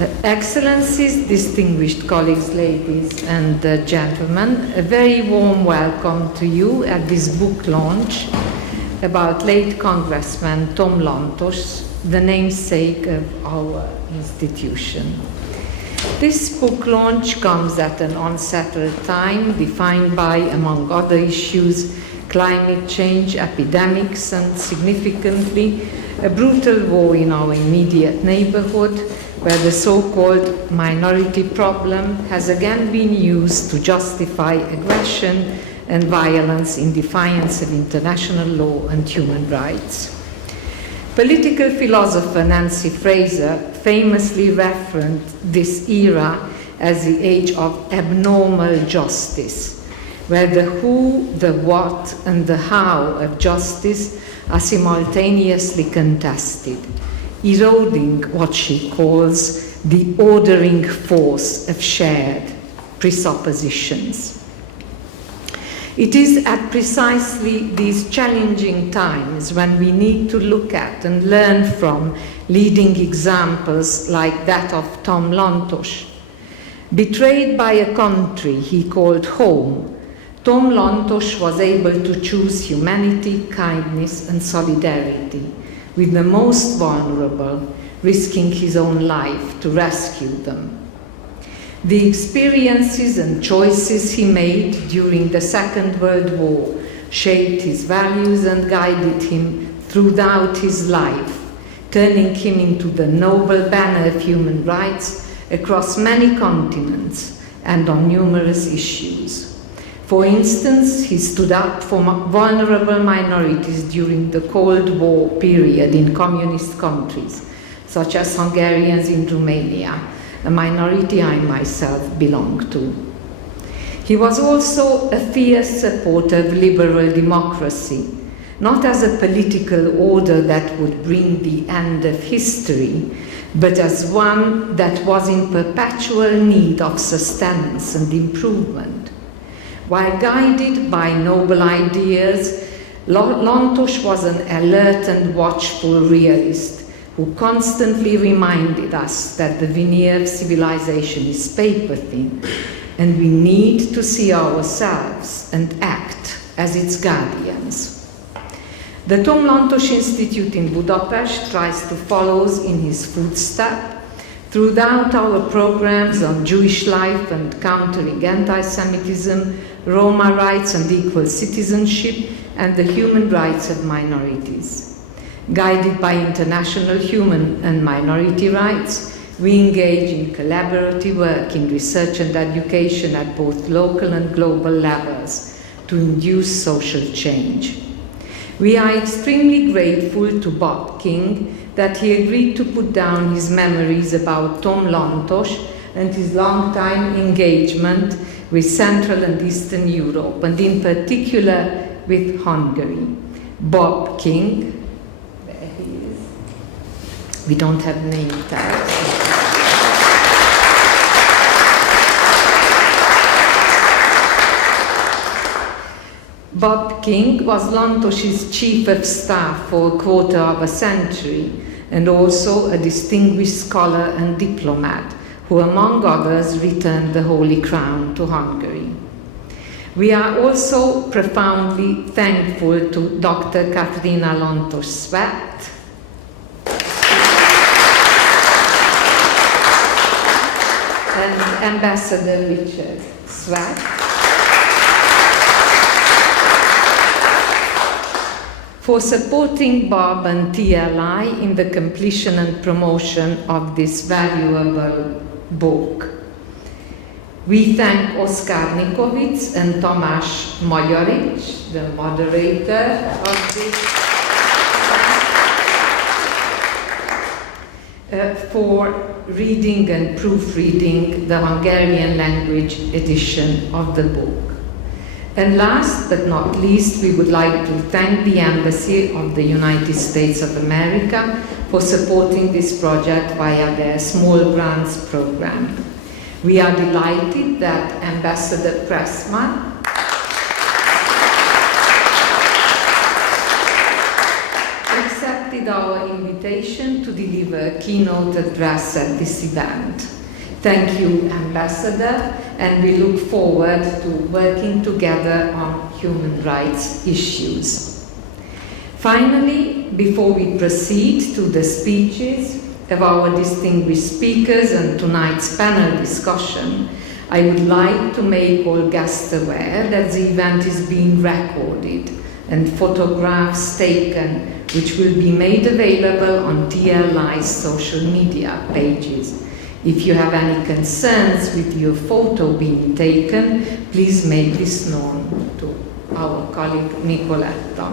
Excellencies, distinguished colleagues, ladies and gentlemen, a very warm welcome to you at this book launch about late Congressman Tom Lantos, the namesake of our institution. This book launch comes at an unsettled time defined by, among other issues, climate change, epidemics, and significantly, a brutal war in our immediate neighborhood, where the so-called minority problem has again been used to justify aggression and violence in defiance of international law and human rights. Political philosopher Nancy Fraser famously referenced this era as the age of abnormal justice, where the who, the what, and the how of justice are simultaneously contested, eroding what she calls the ordering force of shared presuppositions. It is at precisely these challenging times when we need to look at and learn from leading examples like that of Tom Lantos. Betrayed by a country he called home, Tom Lantos was able to choose humanity, kindness, and solidarity with the most vulnerable, risking his own life to rescue them. The experiences and choices he made during the Second World War shaped his values and guided him throughout his life, turning him into the noble banner of human rights across many continents and on numerous issues. For instance, he stood up for vulnerable minorities during the Cold War period in communist countries, such as Hungarians in Romania, a minority I myself belong to. He was also a fierce supporter of liberal democracy, not as a political order that would bring the end of history, but as one that was in perpetual need of sustenance and improvement. While guided by noble ideas, Lantos was an alert and watchful realist who constantly reminded us that the veneer of civilization is paper thin, and we need to see ourselves and act as its guardians. The Tom Lantos Institute in Budapest tries to follow in his footsteps throughout our programs on Jewish life and countering anti-Semitism, Roma rights and equal citizenship, and the human rights of minorities. Guided by international human and minority rights, we engage in collaborative work in research and education at both local and global levels to induce social change. We are extremely grateful to Bob King that he agreed to put down his memories about Tom Lantos and his long-time engagement with Central and Eastern Europe, and in particular with Hungary. Bob King, there he is. We don't have name tags. Bob King was Lantos's chief of staff for a quarter of a century, and also a distinguished scholar and diplomat, who among others returned the Holy Crown to Hungary. We are also profoundly thankful to Dr. Katrina Lantos-Sweat, and Ambassador Richard Sweat for supporting Bob and TLI in the completion and promotion of this valuable book. We thank Oskar Nikovits and Tamás Magyarics, the moderator of this, for reading and proofreading the Hungarian language edition of the book. And last but not least, we would like to thank the Embassy of the United States of America for supporting this project via their Small Grants program. We are delighted that Ambassador Pressman accepted our invitation to the deliver a keynote address at this event. Thank you, Ambassador, and we look forward to working together on human rights issues. Finally, before we proceed to the speeches of our distinguished speakers and tonight's panel discussion, I would like to make all guests aware that the event is being recorded and photographs taken, which will be made available on TLI's social media pages. If you have any concerns with your photo being taken, please make this known to our colleague Nicoletta.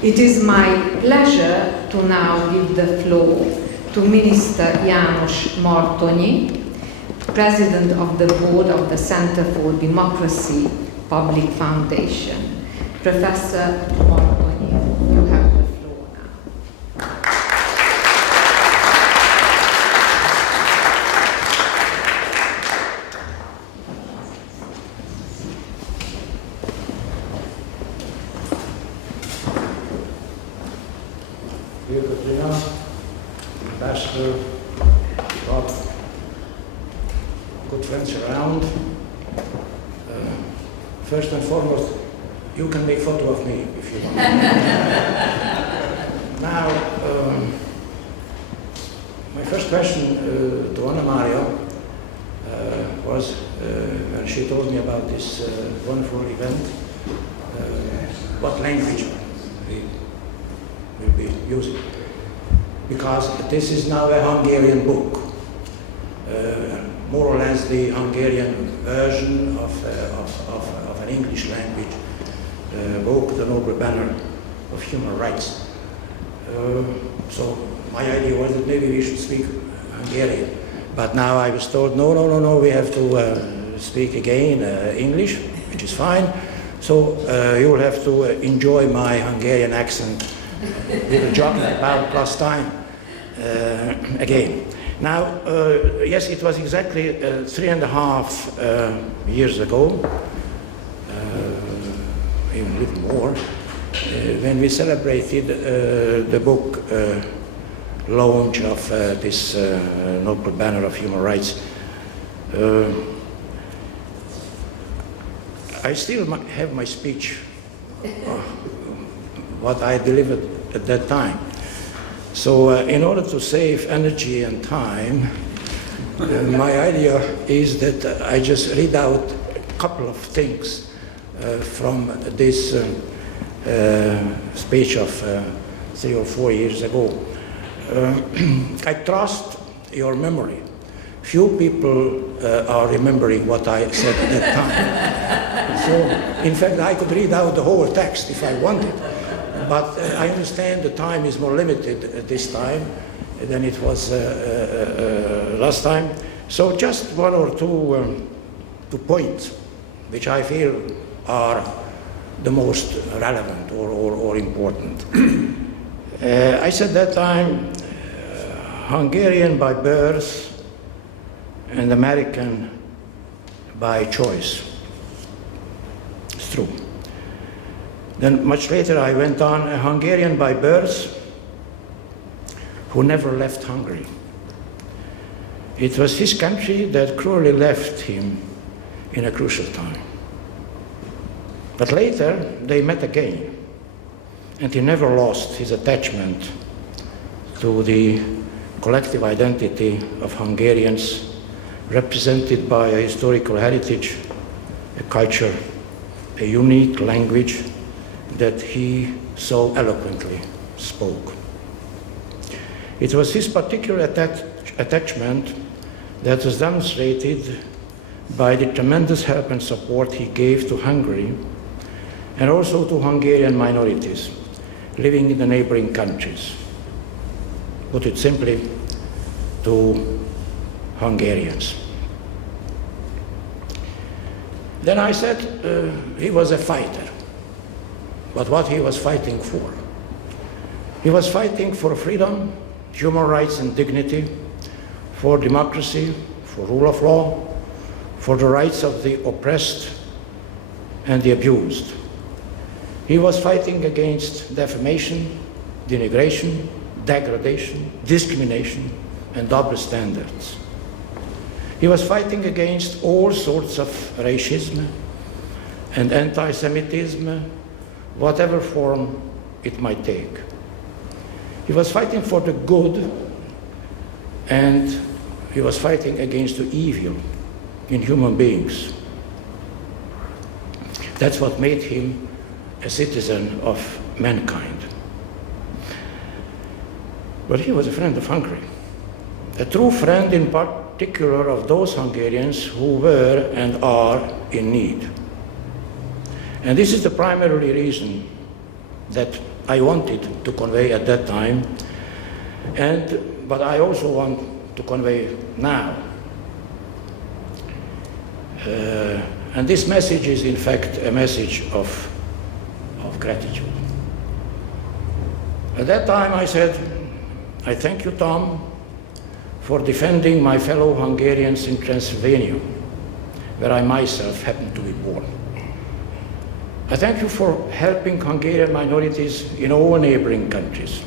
It is my pleasure to now give the floor to Minister János Martonyi, President of the Board of the Center for Democracy Public Foundation. Professor Martonyi, you have the floor now. Dear Katrina, Ambassador, Rob, good friends around. First and foremost, you can make photo of me if you want. Now, my first question to Anna Maria was when she told me about this wonderful event, what language we will be using. Because this is now a Hungarian book, more or less the Hungarian version of an English language book, The Noble Banner of Human Rights. So my idea was that maybe we should speak Hungarian. But now I was told, no, we have to speak again English, which is fine. So you will have to enjoy my Hungarian accent. We were joking about last time again. Now, yes, it was exactly 3.5 years ago, even a little more, when we celebrated the book launch of this Noble Banner of Human Rights. I still have my speech, what I delivered at that time. So in order to save energy and time, my idea is that I just read out a couple of things from this speech of 3 or 4 years ago. I trust your memory. Few people are remembering what I said at that time. So, in fact, I could read out the whole text if I wanted. But I understand the time is more limited this time than it was last time. So just one or two points which I feel are the most relevant or important. I said that time, Hungarian by birth and American by choice. It's true. Then much later I went on, a Hungarian by birth who never left Hungary. It was his country that cruelly left him in a crucial time. But later they met again, and he never lost his attachment to the collective identity of Hungarians, represented by a historical heritage, a culture, a unique language that he so eloquently spoke. It was his particular attachment that was demonstrated by the tremendous help and support he gave to Hungary and also to Hungarian minorities living in the neighboring countries. Put it simply, to Hungarians. Then I said he was a fighter. But what he was fighting for? He was fighting for freedom, human rights and dignity, for democracy, for rule of law, for the rights of the oppressed and the abused. He was fighting against defamation, denigration, degradation, discrimination, and double standards. He was fighting against all sorts of racism and anti-Semitism, whatever form it might take. He was fighting for the good, and he was fighting against the evil in human beings. That's what made him a citizen of mankind. But he was a friend of Hungary, a true friend in particular of those Hungarians who were and are in need. And this is the primary reason that I wanted to convey at that time, but I also want to convey now. And this message is in fact a message of gratitude. At that time I said, I thank you, Tom, for defending my fellow Hungarians in Transylvania, where I myself happened to be born. I thank you for helping Hungarian minorities in all neighboring countries.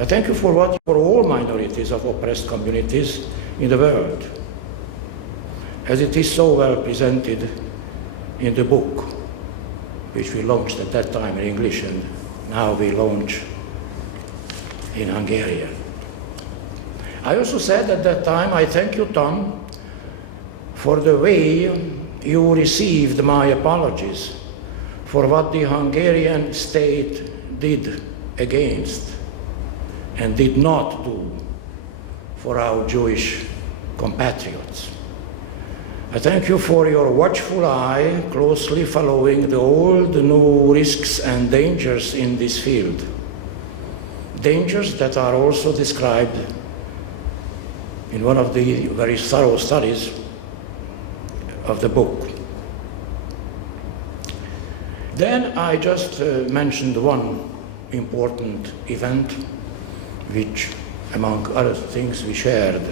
I thank you for what for all minorities of oppressed communities in the world, as it is so well presented in the book, which we launched at that time in English, and now we launch in Hungarian. I also said at that time, I thank you, Tom, for the way you received my apologies for what the Hungarian state did against and did not do for our Jewish compatriots. I thank you for your watchful eye, closely following the old, new risks and dangers in this field. Dangers that are also described in one of the very thorough studies of the book. Then I just mentioned one important event, which, among other things, we shared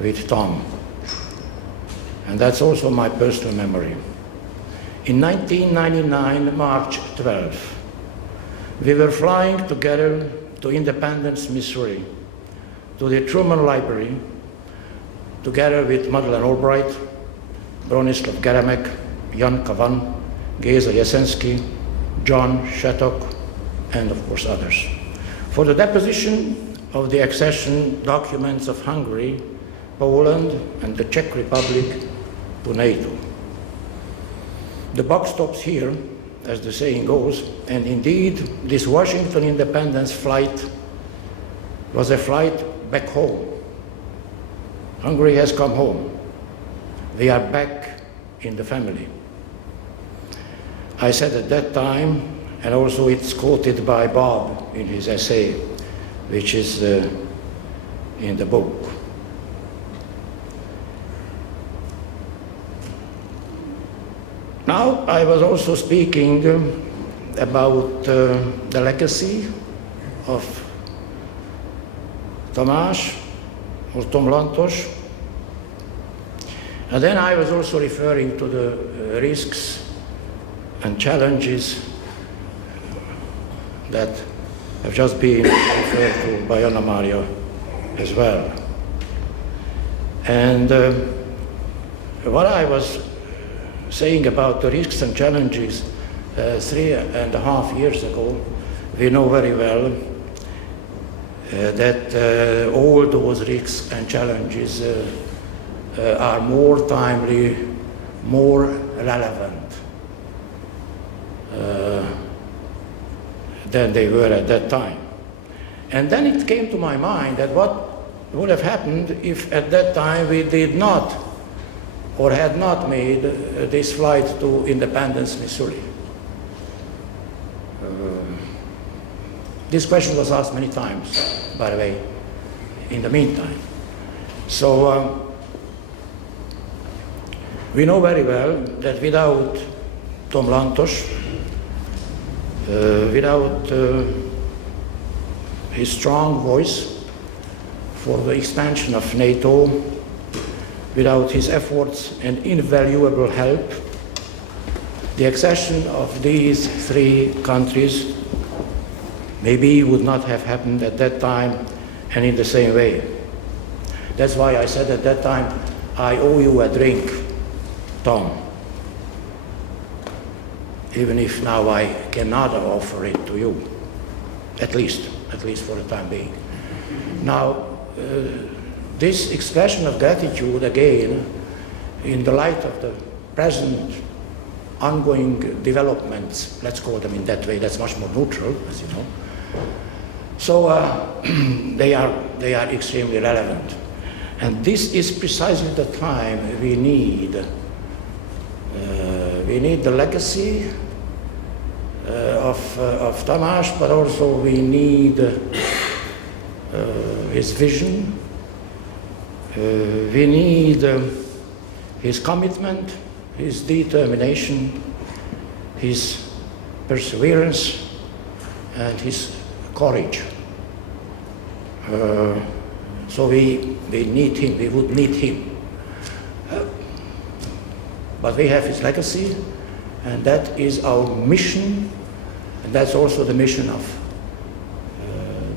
with Tom. And that's also my personal memory. In 1999, March 12th, we were flying together to Independence, Missouri, to the Truman Library, together with Madeleine Albright, Bronislaw Geremek, Jan Kavan, Géza Jeszenszky, John Shattuck, and of course others, for the deposition of the accession documents of Hungary, Poland, and the Czech Republic to NATO. The buck stops here, as the saying goes, and indeed this Washington Independence flight was a flight back home. Hungary has come home. We are back in the family. I said at that time, and also it's quoted by Bob in his essay, which is in the book. Now, I was also speaking about the legacy of Tamás, or Tom Lantos, and then I was also referring to the risks and challenges that have just been referred to by Anna Maria as well. And what I was saying about the risks and challenges 3.5 years ago, we know very well that all those risks and challenges are more timely, more relevant than they were at that time. And then it came to my mind that what would have happened if at that time we did not or had not made this flight to Independence, Missouri. This question was asked many times, by the way, in the meantime. So we know very well that without Tom Lantos, without his strong voice for the expansion of NATO, without his efforts and invaluable help, the accession of these three countries, maybe would not have happened at that time and in the same way. That's why I said at that time, I owe you a drink, Tom. Even if now I cannot offer it to you, at least for the time being. Now, this expression of gratitude, again, in the light of the present ongoing developments, let's call them in that way, that's much more neutral, as you know. So they are extremely relevant. And this is precisely the time we need the legacy of Tamás, but also we need his vision, we need his commitment, his determination, his perseverance, and his courage. So we need him, we would need him. But we have his legacy, and that is our mission, and that's also the mission of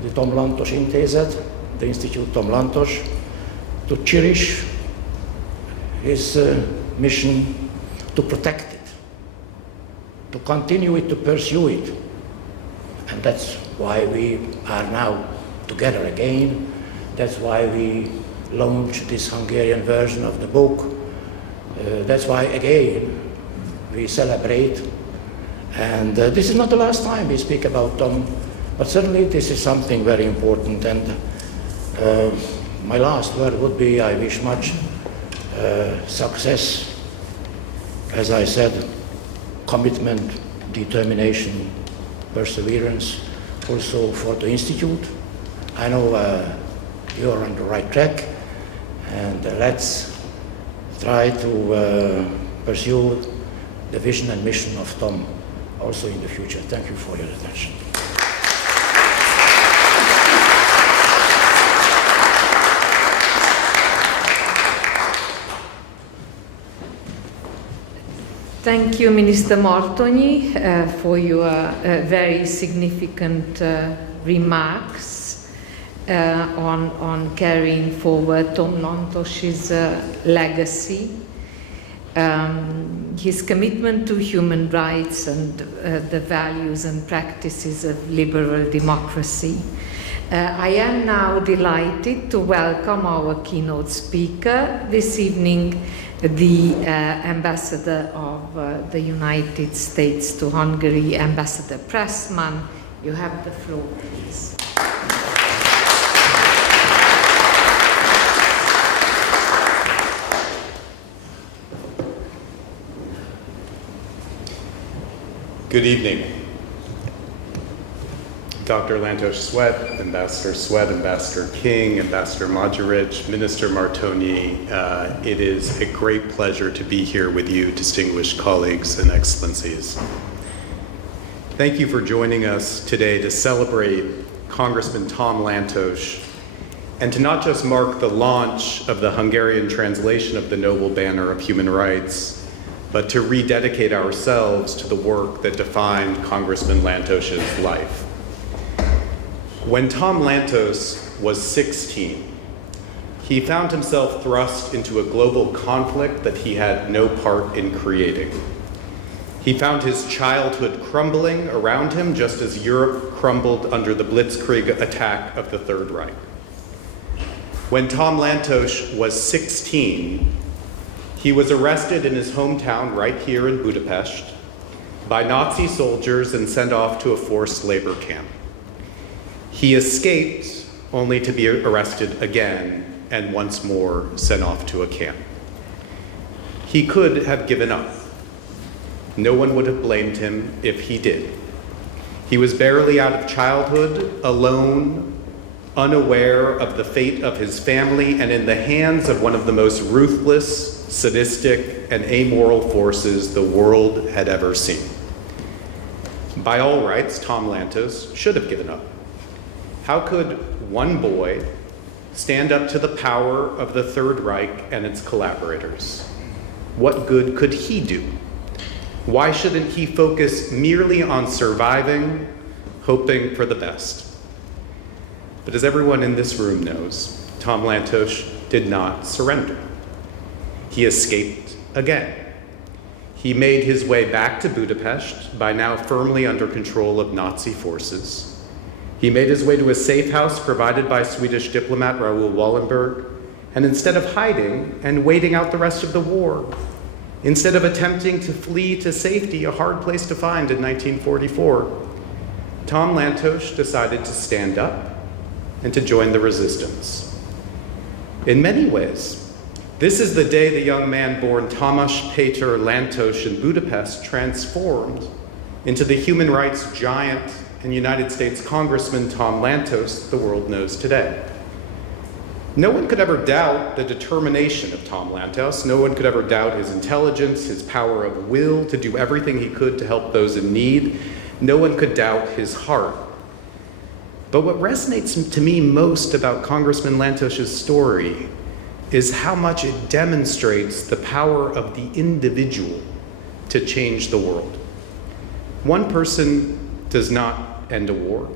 the Tom Lantos Intézet, the Institute Tom Lantos, to cherish his mission, to protect it, to continue it, to pursue it. And that's why we are now together again. That's why we launched this Hungarian version of the book. That's why, again, we celebrate. And this is not the last time we speak about Tom, but certainly this is something very important. And my last word would be, I wish much success, as I said, commitment, determination, perseverance, also for the Institute. I know you're on the right track, and let's try to pursue the vision and mission of Tom also in the future. Thank you for your attention. Thank you, Minister Martonyi, for your very significant remarks on carrying forward Tom Lantos's legacy, his commitment to human rights and the values and practices of liberal democracy. I am now delighted to welcome our keynote speaker this evening, the Ambassador of the United States to Hungary, Ambassador Pressman. You have the floor, please. Good evening. Dr. Lantos Sweat, Ambassador King, Ambassador Majoric, Minister Martonyi, it is a great pleasure to be here with you, distinguished colleagues and excellencies. Thank you for joining us today to celebrate Congressman Tom Lantos and to not just mark the launch of the Hungarian translation of the Noble Banner of Human Rights, but to rededicate ourselves to the work that defined Congressman Lantos's life. When Tom Lantos was 16, he found himself thrust into a global conflict that he had no part in creating. He found his childhood crumbling around him just as Europe crumbled under the Blitzkrieg attack of the Third Reich. When Tom Lantos was 16, he was arrested in his hometown right here in Budapest by Nazi soldiers and sent off to a forced labor camp. He escaped only to be arrested again and once more sent off to a camp. He could have given up. No one would have blamed him if he did. He was barely out of childhood, alone, unaware of the fate of his family, and in the hands of one of the most ruthless, sadistic, and amoral forces the world had ever seen. By all rights, Tom Lantos should have given up. How could one boy stand up to the power of the Third Reich and its collaborators? What good could he do? Why shouldn't he focus merely on surviving, hoping for the best. But as everyone in this room knows, Tom Lantos did not surrender. He escaped again. He made his way back to Budapest, by now firmly under control of Nazi forces. He made his way to a safe house provided by Swedish diplomat Raoul Wallenberg, and instead of hiding and waiting out the rest of the war, instead of attempting to flee to safety, a hard place to find in 1944, Tom Lantos decided to stand up and to join the resistance. In many ways, this is the day the young man born Tamás Péter Lantos in Budapest transformed into the human rights giant and United States Congressman Tom Lantos the world knows today. No one could ever doubt the determination of Tom Lantos. No one could ever doubt his intelligence, his power of will to do everything he could to help those in need. No one could doubt his heart. But what resonates to me most about Congressman Lantos' story is how much it demonstrates the power of the individual to change the world. One person does not end a war,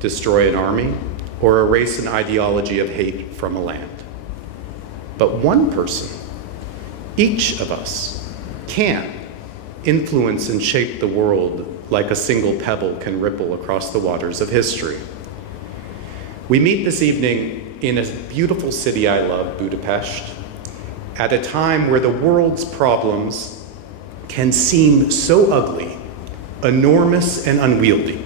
destroy an army, or erase an ideology of hate from a land. But one person, each of us, can influence and shape the world like a single pebble can ripple across the waters of history. We meet this evening in a beautiful city I love, Budapest, at a time where the world's problems can seem so ugly, enormous, and unwieldy.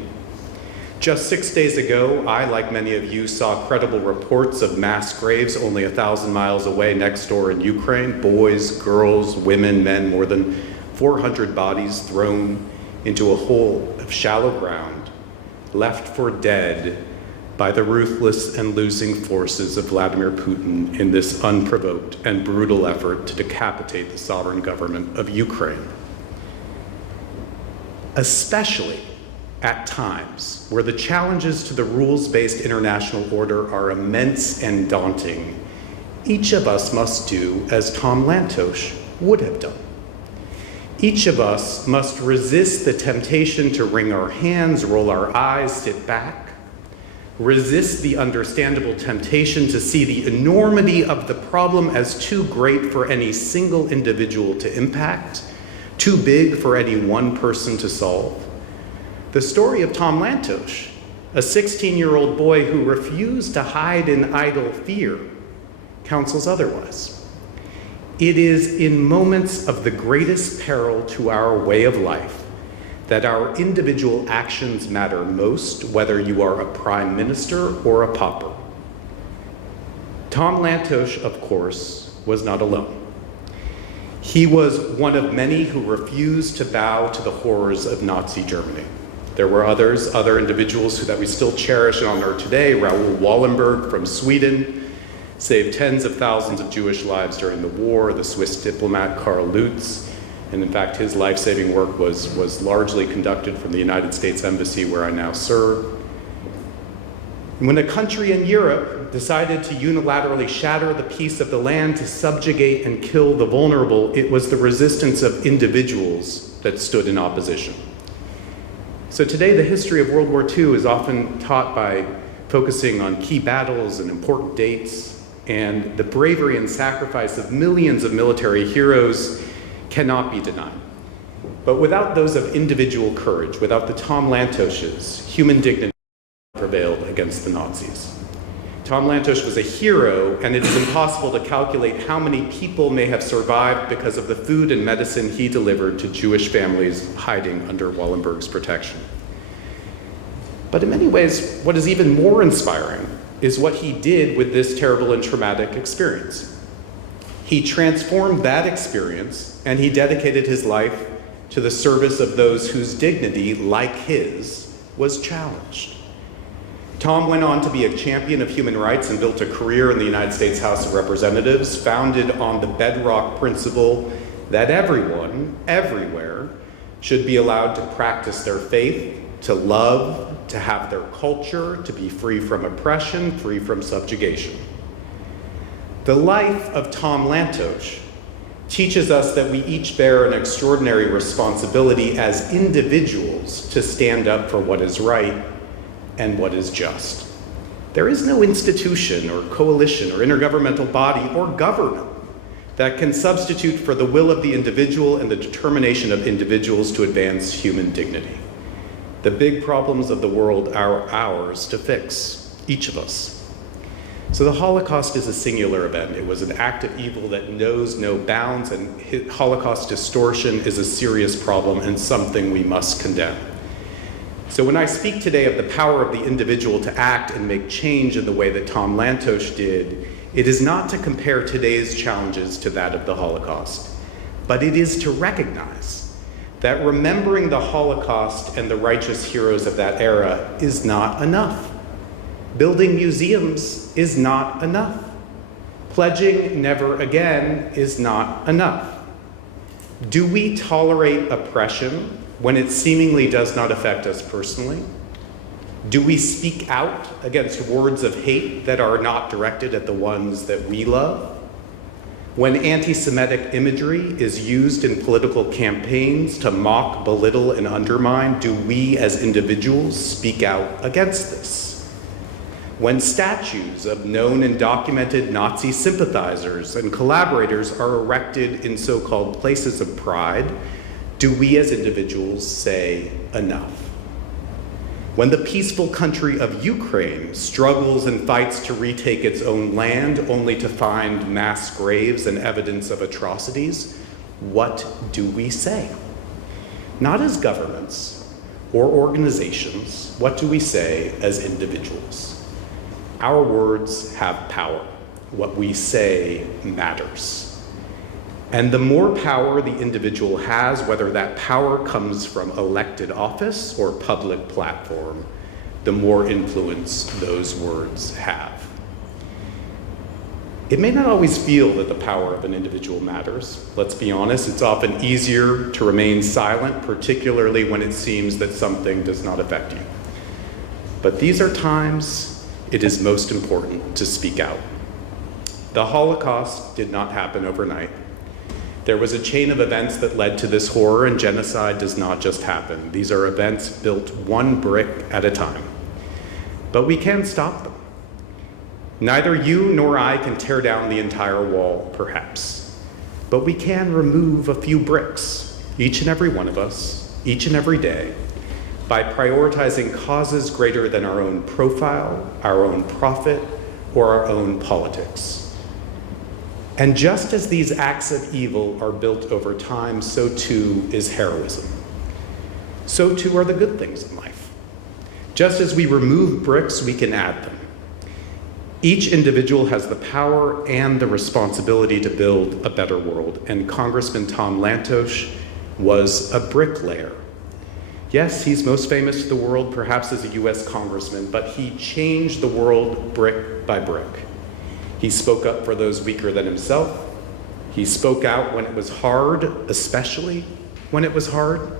Just 6 days ago, I, like many of you, saw credible reports of mass graves only 1,000 miles away next door in Ukraine. Boys, girls, women, men, more than 400 bodies thrown into a hole of shallow ground, left for dead by the ruthless and losing forces of Vladimir Putin in this unprovoked and brutal effort to decapitate the sovereign government of Ukraine. Especially at times where the challenges to the rules-based international order are immense and daunting, each of us must do as Tom Lantos would have done. Each of us must resist the temptation to wring our hands, roll our eyes, sit back, resist the understandable temptation to see the enormity of the problem as too great for any single individual to impact, too big for any one person to solve. The story of Tom Lantos, a 16-year-old boy who refused to hide in idle fear, counsels otherwise. It is in moments of the greatest peril to our way of life that our individual actions matter most, whether you are a prime minister or a pauper. Tom Lantos, of course, was not alone. He was one of many who refused to bow to the horrors of Nazi Germany. There were others, other individuals that we still cherish and honor today. Raoul Wallenberg from Sweden saved tens of thousands of Jewish lives during the war. The Swiss diplomat Karl Lutz, and in fact his life-saving work was largely conducted from the United States Embassy where I now serve. And when a country in Europe decided to unilaterally shatter the peace of the land, to subjugate and kill the vulnerable, it was the resistance of individuals that stood in opposition. So today, the history of World War II is often taught by focusing on key battles and important dates, and the bravery and sacrifice of millions of military heroes cannot be denied. But without those of individual courage, without the Tom Lantoses, human dignity prevailed against the Nazis. Tom Lantos was a hero, and it is impossible to calculate how many people may have survived because of the food and medicine he delivered to Jewish families hiding under Wallenberg's protection. But in many ways, what is even more inspiring is what he did with this terrible and traumatic experience. He transformed that experience, and he dedicated his life to the service of those whose dignity, like his, was challenged. Tom went on to be a champion of human rights and built a career in the United States House of Representatives, founded on the bedrock principle that everyone, everywhere, should be allowed to practice their faith, to love, to have their culture, to be free from oppression, free from subjugation. The life of Tom Lantos teaches us that we each bear an extraordinary responsibility as individuals to stand up for what is right and what is just. There is no institution or coalition or intergovernmental body or government that can substitute for the will of the individual and the determination of individuals to advance human dignity. The big problems of the world are ours to fix, each of us. So the Holocaust is a singular event. It was an act of evil that knows no bounds, and Holocaust distortion is a serious problem and something we must condemn. So when I speak today of the power of the individual to act and make change in the way that Tom Lantos did, it is not to compare today's challenges to that of the Holocaust, but it is to recognize that remembering the Holocaust and the righteous heroes of that era is not enough. Building museums is not enough. Pledging never again is not enough. Do we tolerate oppression when it seemingly does not affect us personally? Do we speak out against words of hate that are not directed at the ones that we love? When anti-Semitic imagery is used in political campaigns to mock, belittle, and undermine, do we as individuals speak out against this? When statues of known and documented Nazi sympathizers and collaborators are erected in so-called places of pride, do we as individuals say enough? When the peaceful country of Ukraine struggles and fights to retake its own land only to find mass graves and evidence of atrocities, what do we say? Not as governments or organizations, what do we say as individuals? Our words have power. What we say matters. And the more power the individual has, whether that power comes from elected office or public platform, the more influence those words have. It may not always feel that the power of an individual matters. Let's be honest, it's often easier to remain silent, particularly when it seems that something does not affect you. But these are times it is most important to speak out. The Holocaust did not happen overnight. There was a chain of events that led to this horror, and genocide does not just happen. These are events built one brick at a time. But we can stop them. Neither you nor I can tear down the entire wall, perhaps. But we can remove a few bricks, each and every one of us, each and every day, by prioritizing causes greater than our own profile, our own profit, or our own politics. And just as these acts of evil are built over time, so too is heroism. So too are the good things in life. Just as we remove bricks, we can add them. Each individual has the power and the responsibility to build a better world, and Congressman Tom Lantos was a bricklayer. Yes, he's most famous to the world, perhaps as a US congressman, but he changed the world brick by brick. He spoke up for those weaker than himself. He spoke out when it was hard, especially when it was hard.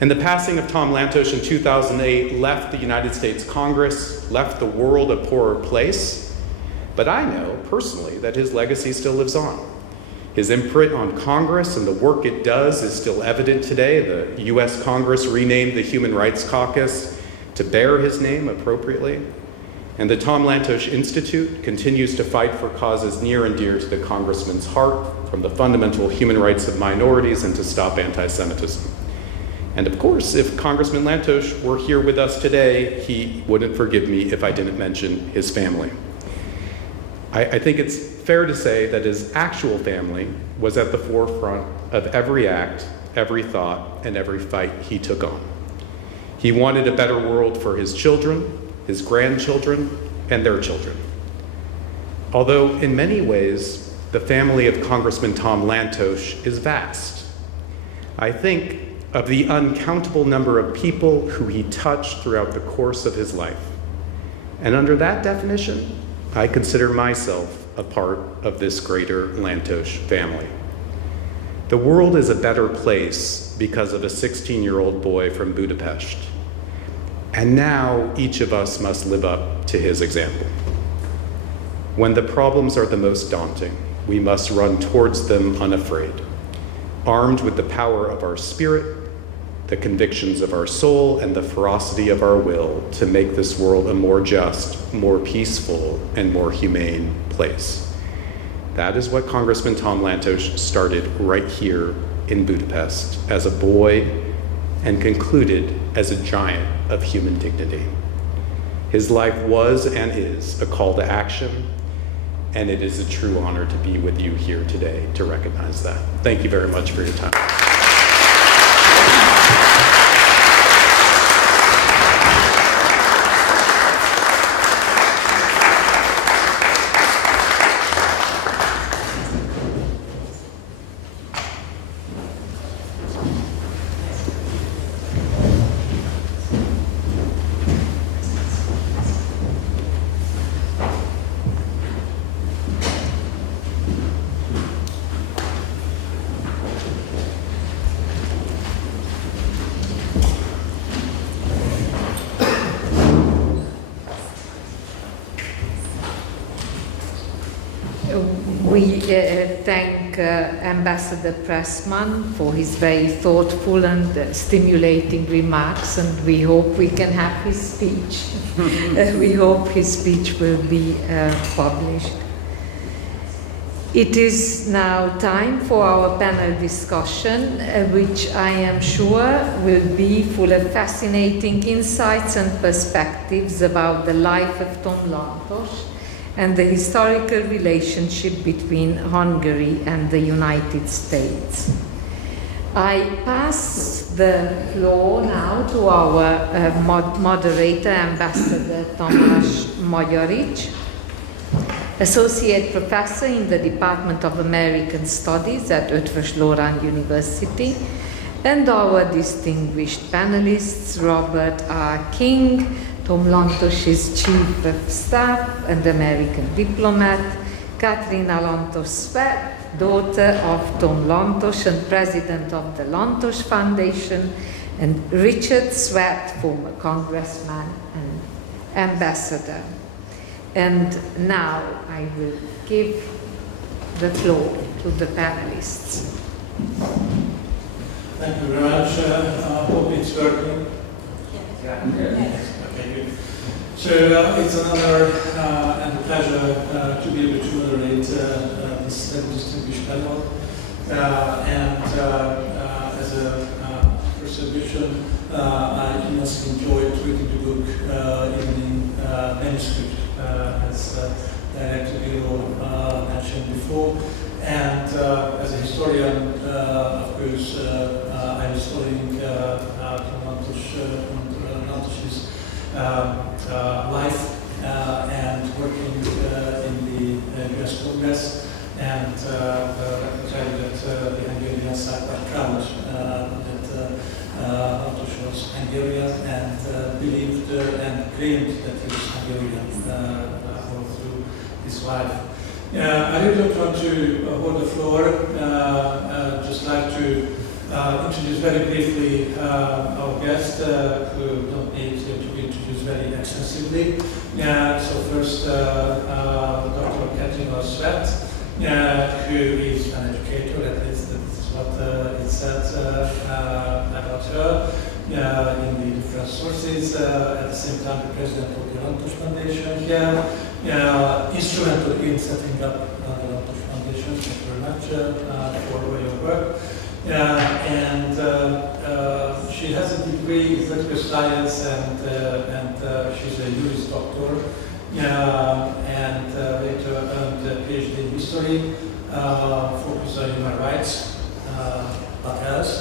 And the passing of Tom Lantos in 2008 left the United States Congress, left the world a poorer place. But I know personally that his legacy still lives on. His imprint on Congress and the work it does is still evident today. The US Congress renamed the Human Rights Caucus to bear his name appropriately. And the Tom Lantos Institute continues to fight for causes near and dear to the congressman's heart, from the fundamental human rights of minorities and to stop anti-Semitism. And of course, if Congressman Lantos were here with us today, he wouldn't forgive me if I didn't mention his family. I think it's fair to say that his actual family was at the forefront of every act, every thought, and every fight he took on. He wanted a better world for his children, his grandchildren, and their children. Although in many ways, the family of Congressman Tom Lantos is vast. I think of the uncountable number of people who he touched throughout the course of his life. And under that definition, I consider myself a part of this greater Lantos family. The world is a better place because of a 16-year-old boy from Budapest. And now each of us must live up to his example. When the problems are the most daunting, we must run towards them unafraid, armed with the power of our spirit, the convictions of our soul, and the ferocity of our will to make this world a more just, more peaceful, and more humane place. That is what Congressman Tom Lantos started right here in Budapest as a boy and concluded as a giant of human dignity. His life was and is a call to action, and it is a true honor to be with you here today to recognize that. Thank you very much for your time. We thank Ambassador Pressman for his very thoughtful and stimulating remarks, and we hope we can have his speech. We hope his speech will be published. It is now time for our panel discussion, which I am sure will be full of fascinating insights and perspectives about the life of Tom Lantos and the historical relationship between Hungary and the United States. I pass the floor now to our moderator, Ambassador Tamás Magyarics, Associate Professor in the Department of American Studies at Eötvös Loránd University, and our distinguished panelists, Robert R. King, Tom Lantos's Chief of Staff and American diplomat, Katrina Lantos-Sweat, daughter of Tom Lantos and president of the Lantos Foundation, and Richard Sweat, former congressman and ambassador. And now I will give the floor to the panelists. Thank you very much. I hope it's working. Yeah. Okay, good. So it's an honor and a pleasure to be able to moderate this distinguished panel. And as a first exhibition, I immensely enjoyed reading the book in the manuscript, as Director Giro mentioned before. And as a historian, of course, I was studying Lantos's life and working in the US Congress. And I can tell you that the Hungarians are quite proud that Lantos was Hungarian and believed and claimed that he was Hungarian all through his life. I really don't want to hold the floor. Just like to introduce very briefly our guest, who don't need to be introduced very extensively. So first, Dr. Katrina Sweat, who is an educator, at least this is what it said about her in the different sources. At the same time, the president of the Lantos Foundation here. Instrumental in setting up the Lantos Foundation. Thank you very much for all your work. And she has a degree in political science, and she's a Juris Doctor, and later earned a PhD in history, focused on human rights, what else,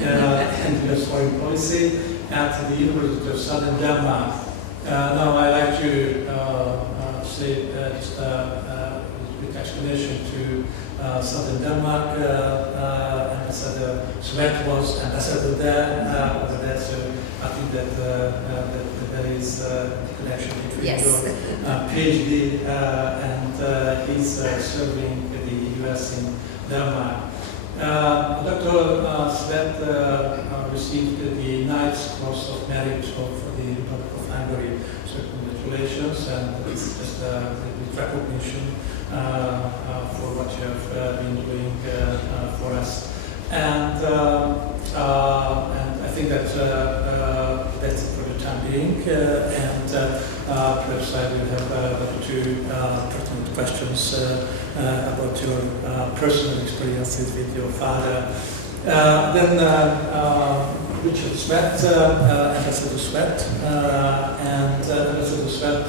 and US foreign policy at the University of Southern Denmark. Now I like to say just a quick explanation to Southern Denmark. Ambassador Sweat was ambassador there over there, so I think that there is a connection between your PhD and he's serving the US in Denmark. Dr. Svet received the Knight's Cross of Merit of the Republic of Hungary. So congratulations, and it's just a recognition for what you have been doing for us. And I think that that's it for the time being. Perhaps I will have two pertinent questions about your personal experiences with your father. Then Richard Svet, Ambassador Svet, and Ambassador Svet,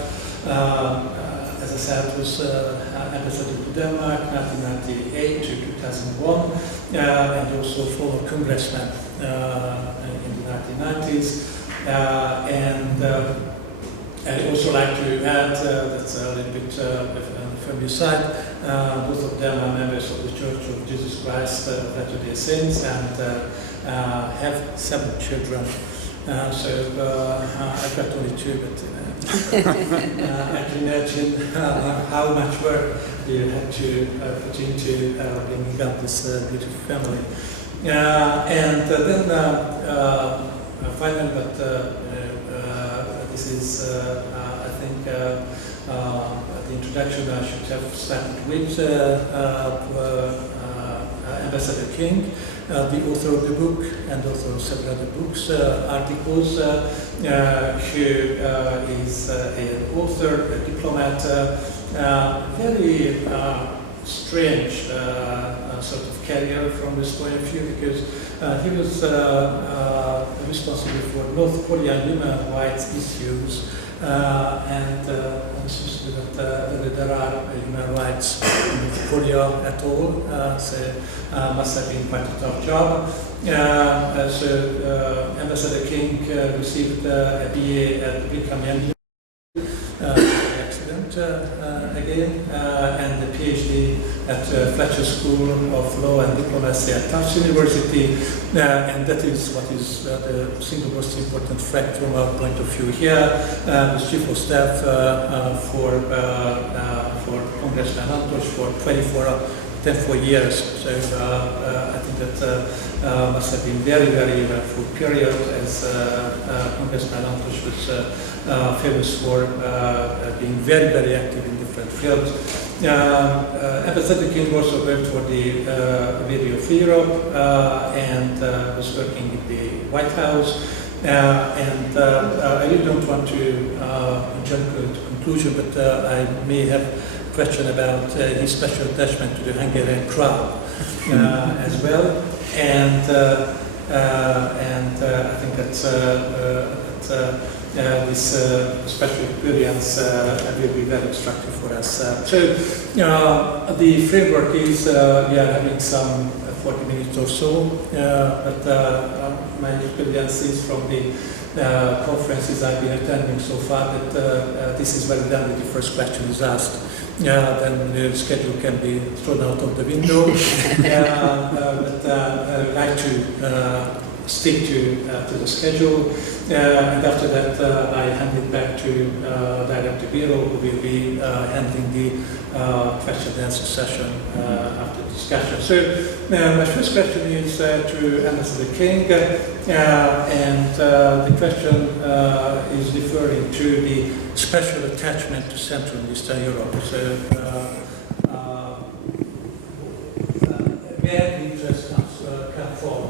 as I said, was Ambassador to Denmark 1998 to 2001, and also former congressman in the 1990s. I'd also like to add, that's a little bit from your side, both of them are members of the Church of Jesus Christ of Latter-day Saints and have 7 children. I've got only 2, but I can imagine how much work you had to put into bringing up this beautiful family. Finally, but this is, I think, the introduction I should have started with Ambassador King, the author of the book and author of several other books, articles, who is an author, a diplomat, very strange sort of career from this point of view, because he was responsible for North Korean human rights issues, and especially that there are human rights in North Korea at all, so must have been quite a tough job. Ambassador King received a BA at Brigham Young accident again, and a PhD at Fletcher School of Law and Diplomacy at Tufts University, and that is what is the single most important fact from our point of view here. Was Chief of Staff for Congressman Lantos for 24 years. So I think that must have been very, very eventful period, as Congressman Lantos was famous for being very, very active in different fields. Ambassador King also worked for the Radio of Europe and was working in the White House. I really don't want to jump to conclusion, but I may have a question about his special attachment to the Hungarian crowd as well. And I think that this special experience will be very instructive for us. The framework is we are having some 40 minutes or so, but my experience is from the conferences I've been attending so far that this is very done when the first question is asked. Then the schedule can be thrown out of the window. But I'd like to stick to the schedule. And after that, I hand it back to Director Biro, who will be handling the question and answer session after the discussion. So my first question is to Ambassador King, and the question is referring to the special attachment to Central and Eastern Europe. So where the interest comes from,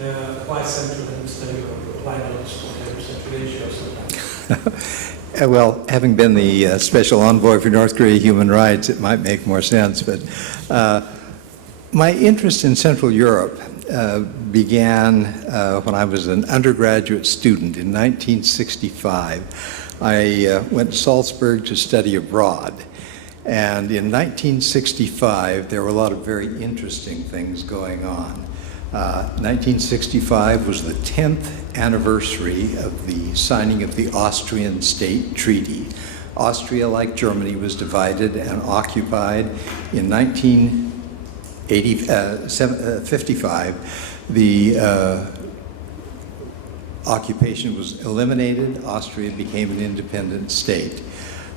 and why Central and Eastern Europe, why not Central Asia or something? Well, having been the Special Envoy for North Korea Human Rights, it might make more sense, but my interest in Central Europe began when I was an undergraduate student in 1965. I went to Salzburg to study abroad. And in 1965, there were a lot of very interesting things going on. 1965 was the 10th anniversary of the signing of the Austrian State Treaty. Austria, like Germany, was divided and occupied. In 1955, the occupation was eliminated. Austria became an independent state.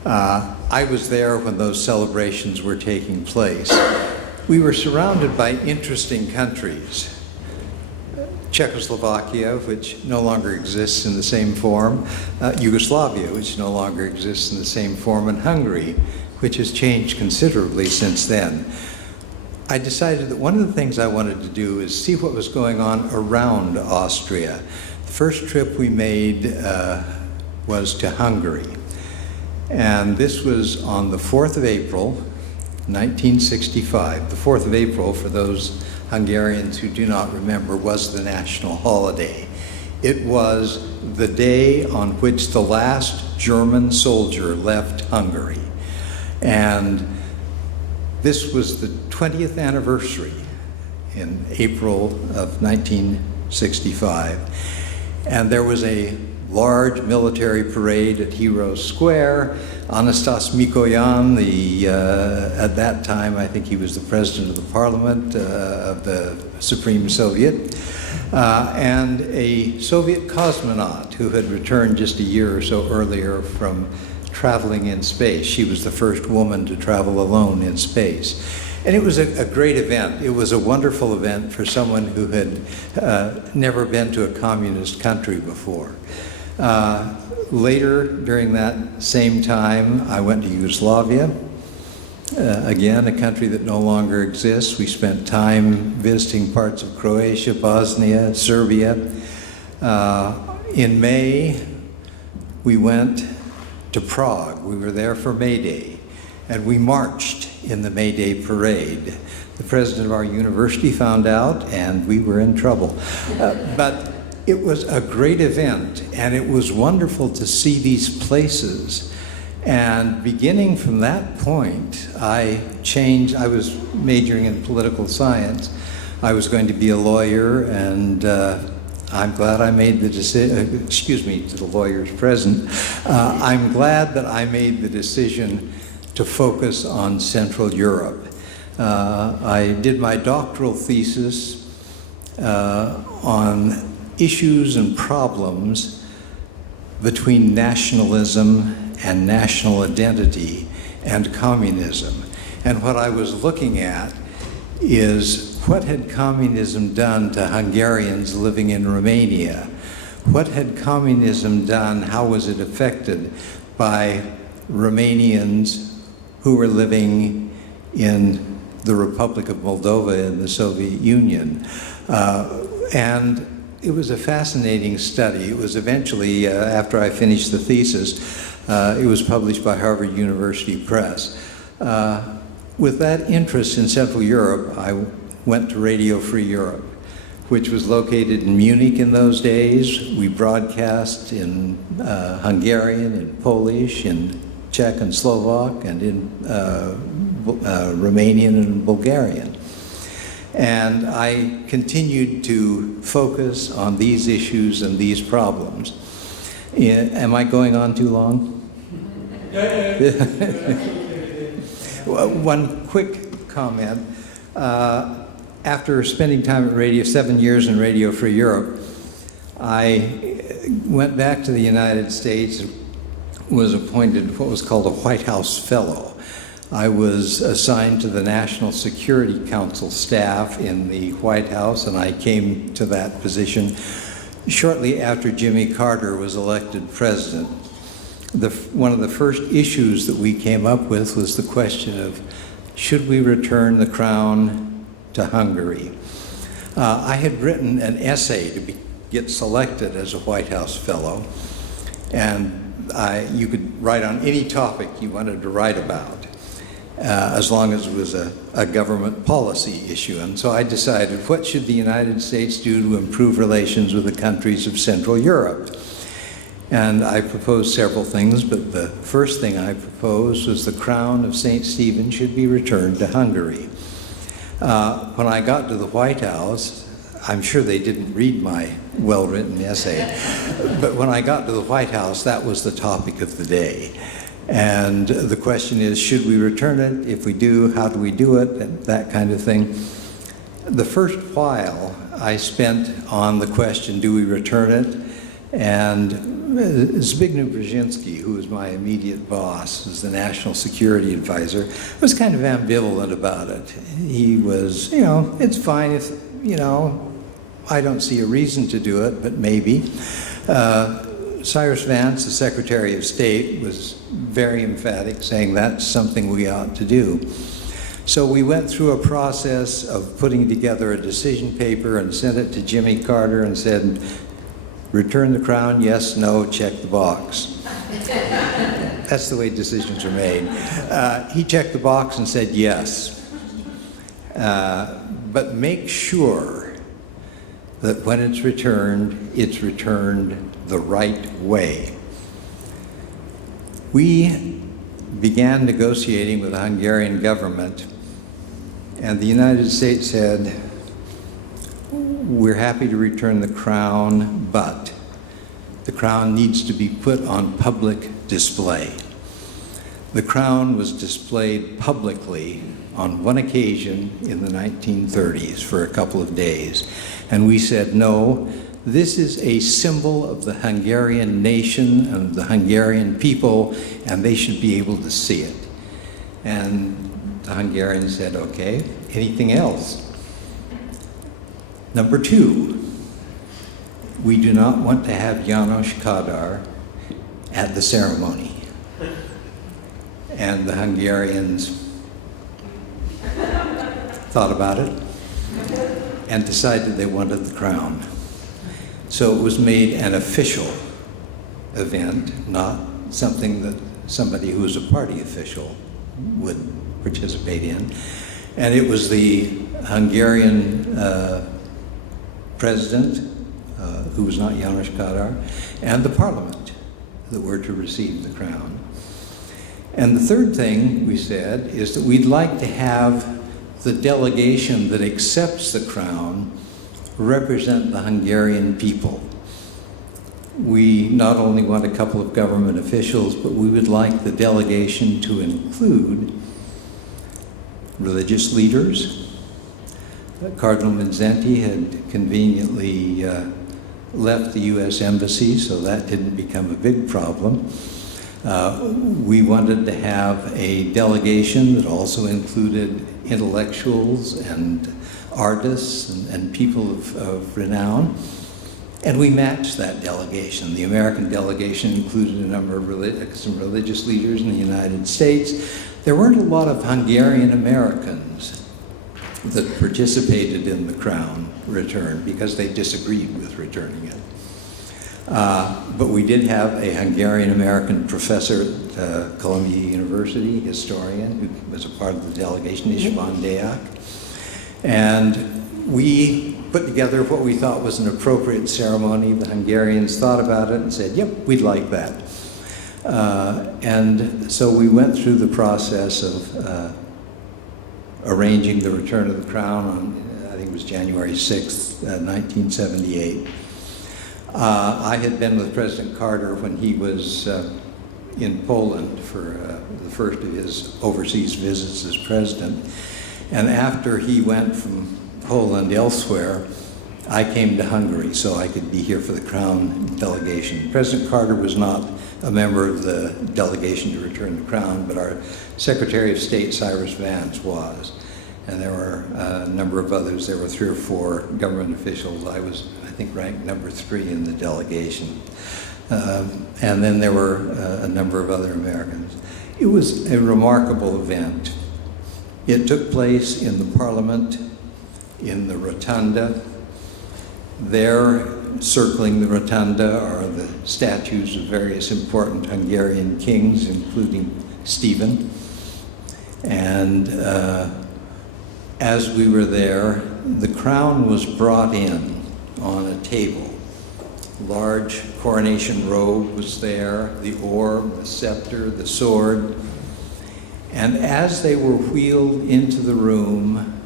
I was there when those celebrations were taking place. we were surrounded by interesting countries. Czechoslovakia, which no longer exists in the same form, Yugoslavia, which no longer exists in the same form, and Hungary, which has changed considerably since then. I decided that one of the things I wanted to do is see what was going on around Austria. The first trip we made was to Hungary, and this was on the 4th of April, 1965. The 4th of April, for those Hungarians who do not remember, was the national holiday. It was the day on which the last German soldier left Hungary. And this was the 20th anniversary in April of 1965. And there was a large military parade at Heroes Square. Anastas Mikoyan, at that time, I think he was the president of the parliament of the Supreme Soviet, and a Soviet cosmonaut who had returned just a year or so earlier from traveling in space. She was the first woman to travel alone in space. And it was a great event. It was a wonderful event for someone who had never been to a communist country before. Later, during that same time, I went to Yugoslavia, again, a country that no longer exists. We spent time visiting parts of Croatia, Bosnia, Serbia. In May, we went to Prague. We were there for May Day, and we marched in the May Day parade. The president of our university found out, and we were in trouble. But it was a great event, and it was wonderful to see these places. And beginning from that point, I was majoring in political science. I was going to be a lawyer, and I'm glad I made the decision, excuse me to the lawyers present, I'm glad that I made the decision to focus on Central Europe. I did my doctoral thesis on issues and problems between nationalism and national identity and communism. And what I was looking at is what had communism done to Hungarians living in Romania? What had communism done? How was it affected by Romanians who were living in the Republic of Moldova in the Soviet Union? And it was a fascinating study. It was eventually, after I finished the thesis, it was published by Harvard University Press. With that interest in Central Europe, I went to Radio Free Europe, which was located in Munich in those days. We broadcast in Hungarian, in Polish, in Czech and Slovak, and in Romanian and Bulgarian. And I continued to focus on these issues and these problems. Am I going on too long? One quick comment. After spending time at 7 years in Radio Free Europe, I went back to the United States and was appointed what was called a White House Fellow. I was assigned to the National Security Council staff in the White House, and I came to that position shortly after Jimmy Carter was elected president. One of the first issues that we came up with was the question of, should we return the crown to Hungary? I had written an essay to get selected as a White House Fellow, and you could write on any topic you wanted to write about, as long as it was a government policy issue. And so I decided, what should the United States do to improve relations with the countries of Central Europe? And I proposed several things, but the first thing I proposed was the crown of St. Stephen should be returned to Hungary. When I got to the White House, I'm sure they didn't read my well-written essay, but when I got to the White House, that was the topic of the day. And the question is, should we return it? If we do, how do we do it? And that kind of thing. The first while I spent on the question, do we return it? And Zbigniew Brzezinski, who was my immediate boss, was the national security advisor, was kind of ambivalent about it. He was, it's fine if, I don't see a reason to do it, but maybe. Cyrus Vance, the Secretary of State, was very emphatic, saying that's something we ought to do. So we went through a process of putting together a decision paper and sent it to Jimmy Carter and said, return the crown, yes, no, check the box. That's the way decisions are made. He checked the box and said yes. But make sure that when it's returned the right way. We began negotiating with the Hungarian government, and the United States said, we're happy to return the crown, but the crown needs to be put on public display. The crown was displayed publicly on one occasion in the 1930s for a couple of days. And we said, no, this is a symbol of the Hungarian nation and the Hungarian people, and they should be able to see it. And the Hungarians said, okay, anything else? Number two, we do not want to have János Kadar at the ceremony. And the Hungarians thought about it and decided they wanted the crown. So it was made an official event, not something that somebody who was a party official would participate in. And it was the Hungarian president, who was not János Kadar, and the parliament that were to receive the crown. And the third thing we said is that we'd like to have the delegation that accepts the crown represent the Hungarian people. We not only want a couple of government officials, but we would like the delegation to include religious leaders. Cardinal Mindszenty had conveniently left the U.S. Embassy, so that didn't become a big problem. We wanted to have a delegation that also included intellectuals and artists and people of renown. And we matched that delegation. The American delegation included a number of some religious leaders in the United States. There weren't a lot of Hungarian Americans that participated in the crown return because they disagreed with returning it. But we did have a Hungarian American professor at Columbia University, historian, who was a part of the delegation, István Deák. And we put together what we thought was an appropriate ceremony. The Hungarians thought about it and said, yep, we'd like that. And so we went through the process of arranging the return of the crown on, I think it was January 6th, 1978. I had been with President Carter when he was in Poland for the first of his overseas visits as president. And after he went from Poland elsewhere, I came to Hungary so I could be here for the crown delegation. President Carter was not a member of the delegation to return the crown, but our Secretary of State, Cyrus Vance, was. And there were a number of others. There were 3 or 4 government officials. I was, I think, ranked number 3 in the delegation. And then there were a number of other Americans. It was a remarkable event. It took place in the Parliament, in the Rotunda. There, circling the Rotunda, are the statues of various important Hungarian kings, including Stephen. And as we were there, the crown was brought in on a table. Large coronation robe was there, the orb, the scepter, the sword. And as they were wheeled into the room,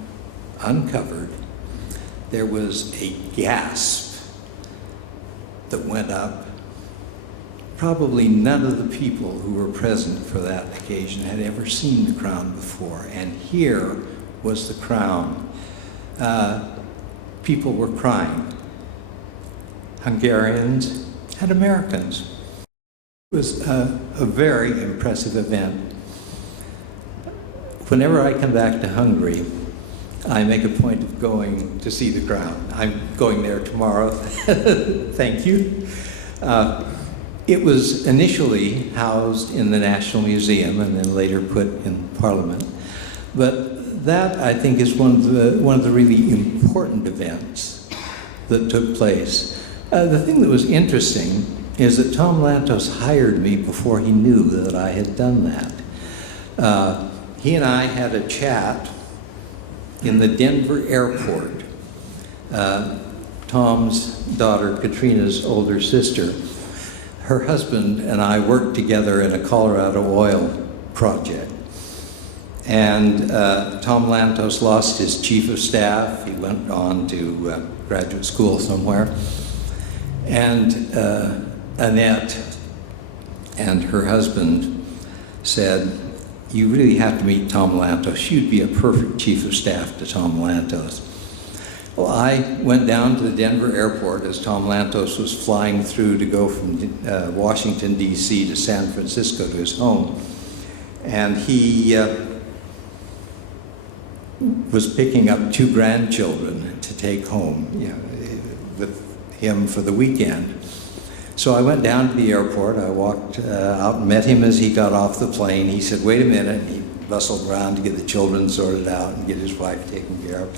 uncovered, there was a gasp that went up. Probably none of the people who were present for that occasion had ever seen the crown before. And here was the crown. People were crying. Hungarians and Americans. It was a very impressive event. Whenever I come back to Hungary, I make a point of going to see the crown. I'm going there tomorrow. Thank you. It was initially housed in the National Museum and then later put in Parliament. But that, I think, is one of the really important events that took place. The thing that was interesting is that Tom Lantos hired me before he knew that I had done that. He and I had a chat in the Denver airport. Tom's daughter, Katrina's older sister, her husband and I worked together in a Colorado oil project. And Tom Lantos lost his chief of staff. He went on to graduate school somewhere. And Annette and her husband said, "You really have to meet Tom Lantos. You'd be a perfect chief of staff to Tom Lantos." Well, I went down to the Denver airport as Tom Lantos was flying through to go from Washington, D.C. to San Francisco to his home. And he was picking up 2 grandchildren to take home, with him for the weekend. So I went down to the airport. I walked out and met him as he got off the plane. He said, "Wait a minute." He bustled around to get the children sorted out and get his wife taken care of.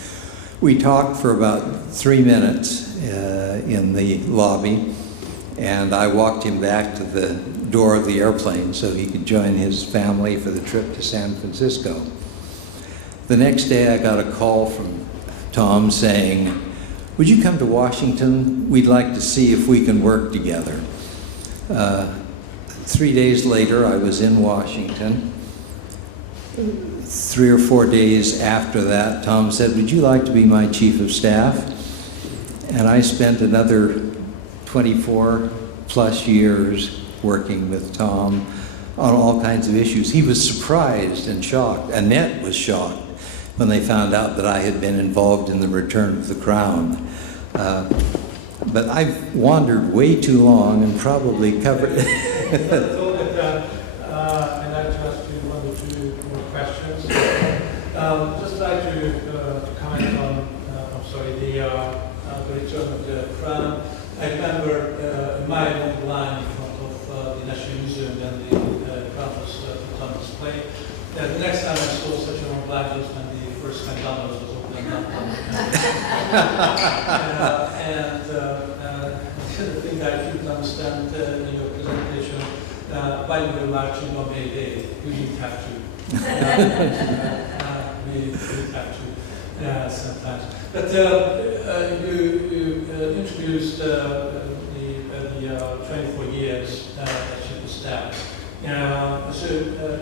We talked for about 3 minutes in the lobby, and I walked him back to the door of the airplane so he could join his family for the trip to San Francisco. The next day I got a call from Tom saying, "Would you come to Washington? We'd like to see if we can work together." 3 days later, I was in Washington. 3 or 4 days after that, Tom said, "Would you like to be my chief of staff?" And I spent another 24 plus years working with Tom on all kinds of issues. He was surprised and shocked. Annette was shocked when they found out that I had been involved in the return of the crown. But I've wandered way too long and probably covered it. I'd like to ask you 1 or 2 more questions. Just like to comment on, the return of the crown. I remember a mile long line in front of the National Museum when the crown was put on display. The next time I saw such a long line was when the first McDonald's was opened up. The other thing I couldn't understand in your presentation, why you were marching on May Day. We didn't have to. We didn't have to sometimes. But you introduced the 24 years that you was there. So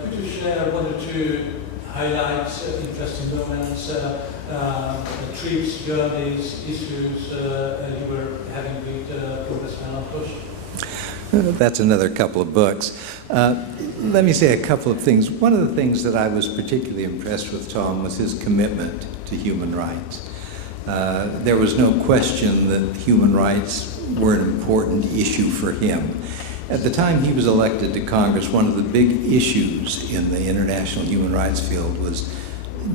could you share 1 or 2 highlights, interesting moments, trips, journeys, issues you were having with Congressman Lantos? That's another couple of books. Let me say a couple of things. One of the things that I was particularly impressed with Tom was his commitment to human rights. There was no question that human rights were an important issue for him. At the time he was elected to Congress, one of the big issues in the international human rights field was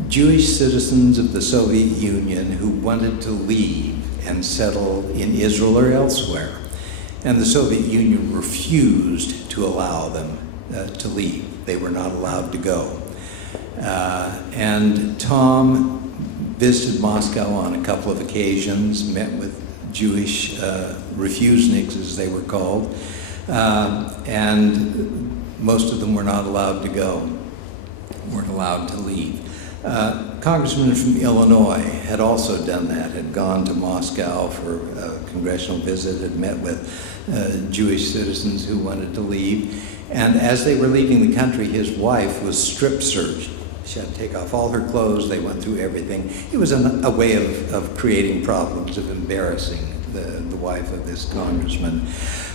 Jewish citizens of the Soviet Union who wanted to leave and settle in Israel or elsewhere. And the Soviet Union refused to allow them to leave. They were not allowed to go. And Tom visited Moscow on a couple of occasions, met with Jewish refuseniks, as they were called, and most of them were not allowed to go, weren't allowed to leave. Congressman from Illinois had also done that, had gone to Moscow for a congressional visit, had met with Jewish citizens who wanted to leave. And as they were leaving the country, his wife was strip searched. She had to take off all her clothes. They went through everything. It was a way of creating problems, of embarrassing the wife of this congressman.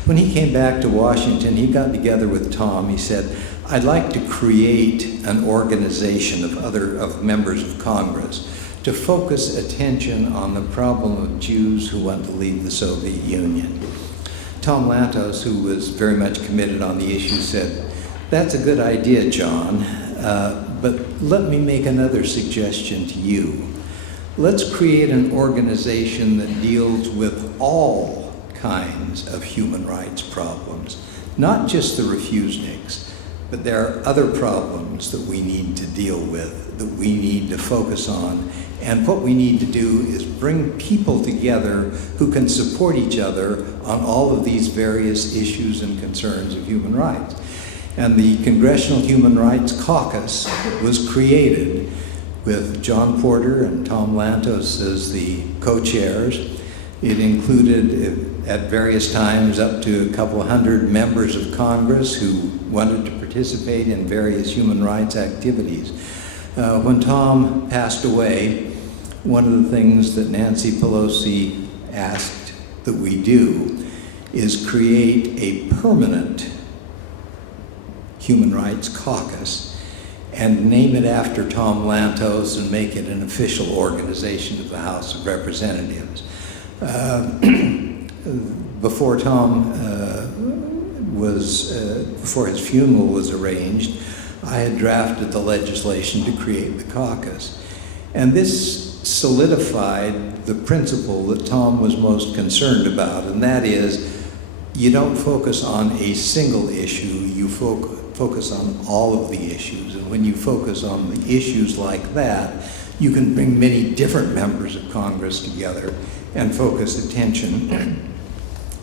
When he came back to Washington, he got together with Tom. He said, "I'd like to create an organization of members of Congress to focus attention on the problem of Jews who want to leave the Soviet Union." Tom Lantos, who was very much committed on the issue, said, "That's a good idea, John, but let me make another suggestion to you. Let's create an organization that deals with all kinds of human rights problems, not just the refuseniks, but there are other problems that we need to deal with, that we need to focus on. And what we need to do is bring people together who can support each other on all of these various issues and concerns of human rights." And the Congressional Human Rights Caucus was created with John Porter and Tom Lantos as the co-chairs. It included at various times up to a couple hundred members of Congress who wanted to participate in various human rights activities. When Tom passed away, one of the things that Nancy Pelosi asked that we do is create a permanent Human Rights Caucus and name it after Tom Lantos and make it an official organization of the House of Representatives. Before before his funeral was arranged, I had drafted the legislation to create the caucus. And this solidified the principle that Tom was most concerned about, and that is, you don't focus on a single issue, you focus on all of the issues. And when you focus on the issues like that, you can bring many different members of Congress together and focus attention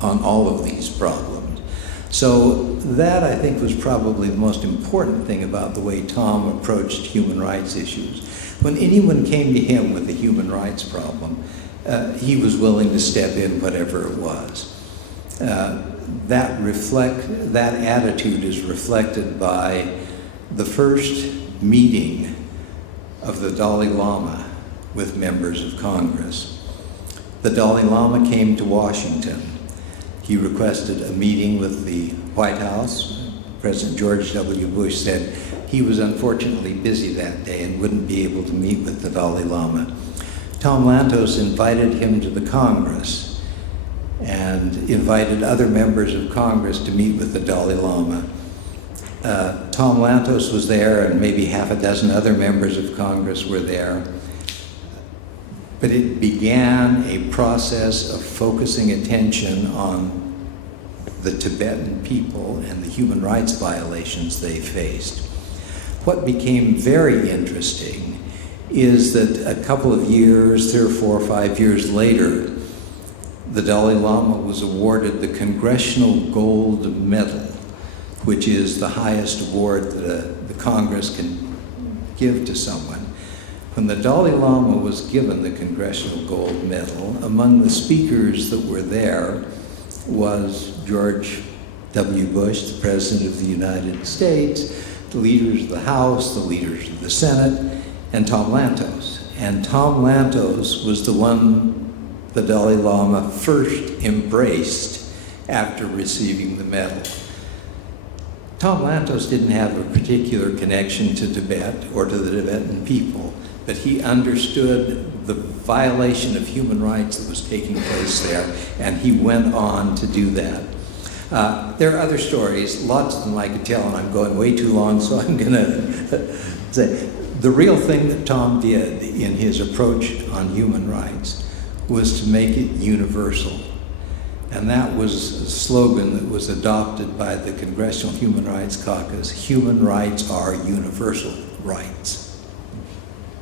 on all of these problems. So that, I think, was probably the most important thing about the way Tom approached human rights issues. When anyone came to him with a human rights problem, he was willing to step in, whatever it was. That attitude is reflected by the first meeting of the Dalai Lama with members of Congress. The Dalai Lama came to Washington. He requested a meeting with the White House. President George W. Bush said he was unfortunately busy that day and wouldn't be able to meet with the Dalai Lama. Tom Lantos invited him to the Congress and invited other members of Congress to meet with the Dalai Lama. Tom Lantos was there, and maybe half a dozen other members of Congress were there. But it began a process of focusing attention on the Tibetan people and the human rights violations they faced. What became very interesting is that a couple of years, 3 or 4 or 5 years later, the Dalai Lama was awarded the Congressional Gold Medal, which is the highest award that the Congress can give to someone. When the Dalai Lama was given the Congressional Gold Medal, among the speakers that were there was George W. Bush, the President of the United States, the leaders of the House, the leaders of the Senate, and Tom Lantos. And Tom Lantos was the one the Dalai Lama first embraced after receiving the medal. Tom Lantos didn't have a particular connection to Tibet or to the Tibetan people, but he understood the violation of human rights that was taking place there, and he went on to do that. There are other stories, lots of them I could tell, and I'm going way too long, so I'm going to say the real thing that Tom did in his approach on human rights was to make it universal. And that was a slogan that was adopted by the Congressional Human Rights Caucus: human rights are universal rights.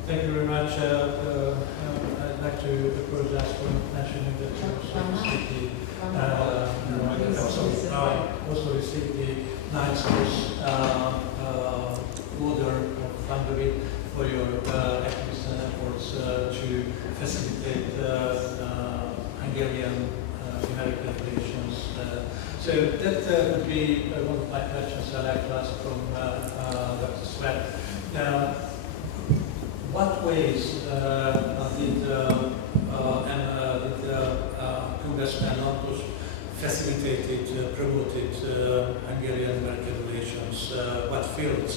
Thank you very much. I'd like to apologize for mentioning that I also received the Knight's Cross Order of Hungary for your activities and efforts to facilitate Hungarian American relations. So that would be one of my questions I'd like to ask from Dr. Sweat. What ways did Congressman Lantos facilitated, promoted Hungarian-American relations? What fields?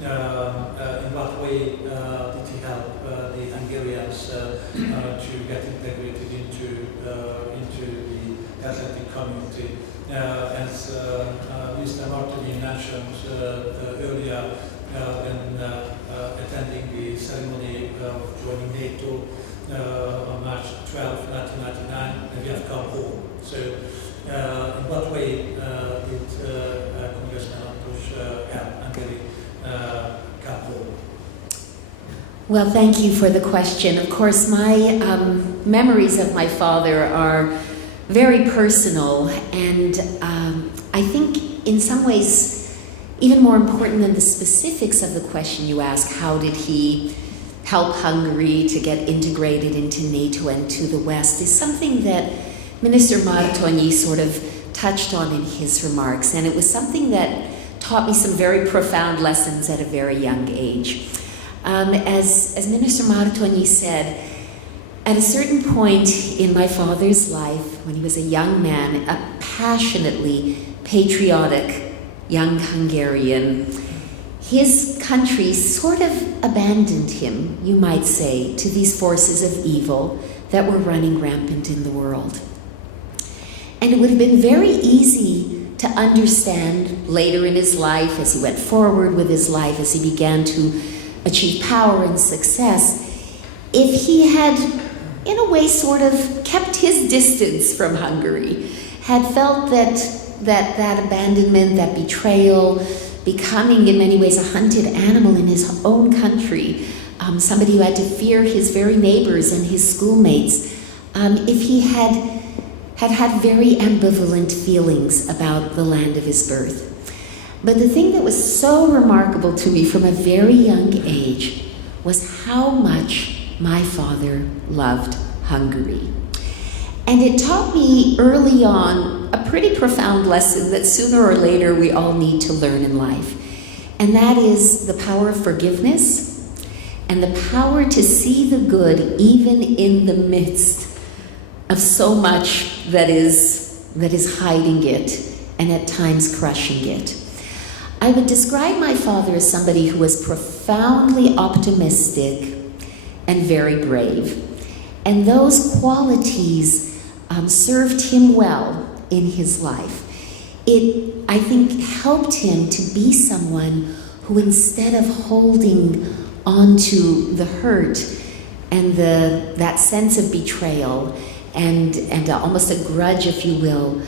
In what way did he help the Hungarians to get integrated into the athletic community. As Mr. Martoni mentioned earlier, when attending the ceremony of joining NATO on March 12, 1999, we have come home. So, in what way did Congressman Lantos help Hungary come home? Well, thank you for the question. Of course, my memories of my father are very personal, and I think in some ways even more important than the specifics of the question you ask, how did he help Hungary to get integrated into NATO and to the West, is something that Minister Martonyi sort of touched on in his remarks, and it was something that taught me some very profound lessons at a very young age. As Minister Martonyi said, at a certain point in my father's life, when he was a young man, a passionately patriotic young Hungarian, his country sort of abandoned him, you might say, to these forces of evil that were running rampant in the world. And it would have been very easy to understand later in his life, as he went forward with his life, as he began to achieve power and success, if he had, in a way, sort of kept his distance from Hungary, had felt that abandonment, that betrayal, becoming in many ways a hunted animal in his own country, somebody who had to fear his very neighbors and his schoolmates, if he had very ambivalent feelings about the land of his birth. But the thing that was so remarkable to me from a very young age was how much my father loved Hungary. And it taught me early on a pretty profound lesson that sooner or later we all need to learn in life. And that is the power of forgiveness and the power to see the good even in the midst of so much that is hiding it and at times crushing it. I would describe my father as somebody who was profoundly optimistic and very brave. And those qualities served him well in his life. It, I think, helped him to be someone who, instead of holding onto the hurt and that sense of betrayal and almost a grudge, if you will,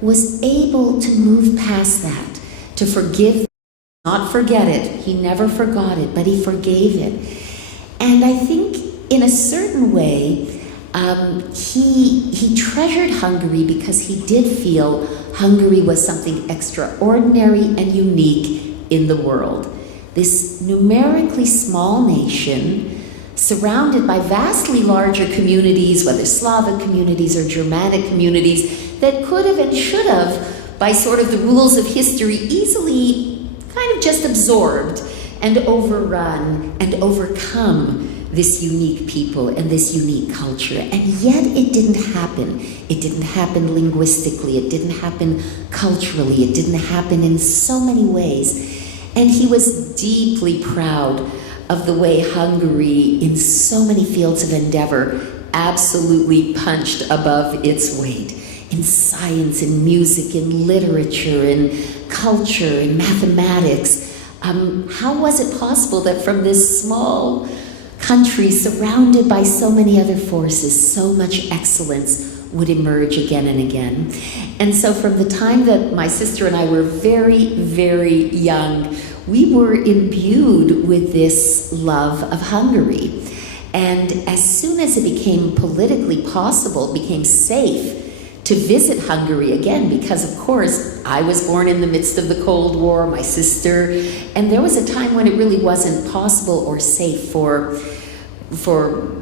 was able to move past that, to forgive, not forget it. He never forgot it, but he forgave it. And I think in a certain way, he treasured Hungary because he did feel Hungary was something extraordinary and unique in the world. This numerically small nation, surrounded by vastly larger communities, whether Slavic communities or Germanic communities, that could have and should have, by sort of the rules of history, easily kind of just absorbed and overrun and overcome this unique people and this unique culture. And yet it didn't happen. It didn't happen linguistically. It didn't happen culturally. It didn't happen in so many ways. And he was deeply proud of the way Hungary, in so many fields of endeavor, absolutely punched above its weight. In science, in music, in literature, in culture, in mathematics. How was it possible that from this small country surrounded by so many other forces, so much excellence would emerge again and again? And so from the time that my sister and I were very, very young, we were imbued with this love of Hungary. And as soon as it became politically possible, became safe to visit Hungary again, because of course I was born in the midst of the Cold War, my sister, and there was a time when it really wasn't possible or safe for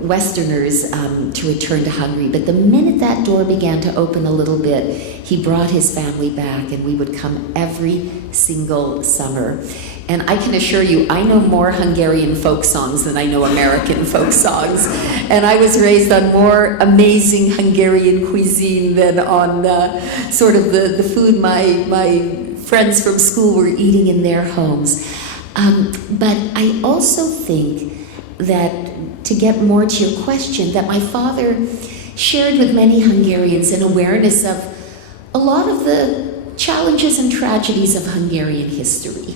Westerners to return to Hungary. But the minute that door began to open a little bit, he brought his family back, and we would come every single summer. And I can assure you, I know more Hungarian folk songs than I know American folk songs. And I was raised on more amazing Hungarian cuisine than on sort of the food my friends from school were eating in their homes. But I also think that, to get more to your question, that my father, shared with many Hungarians an awareness of a lot of the challenges and tragedies of Hungarian history.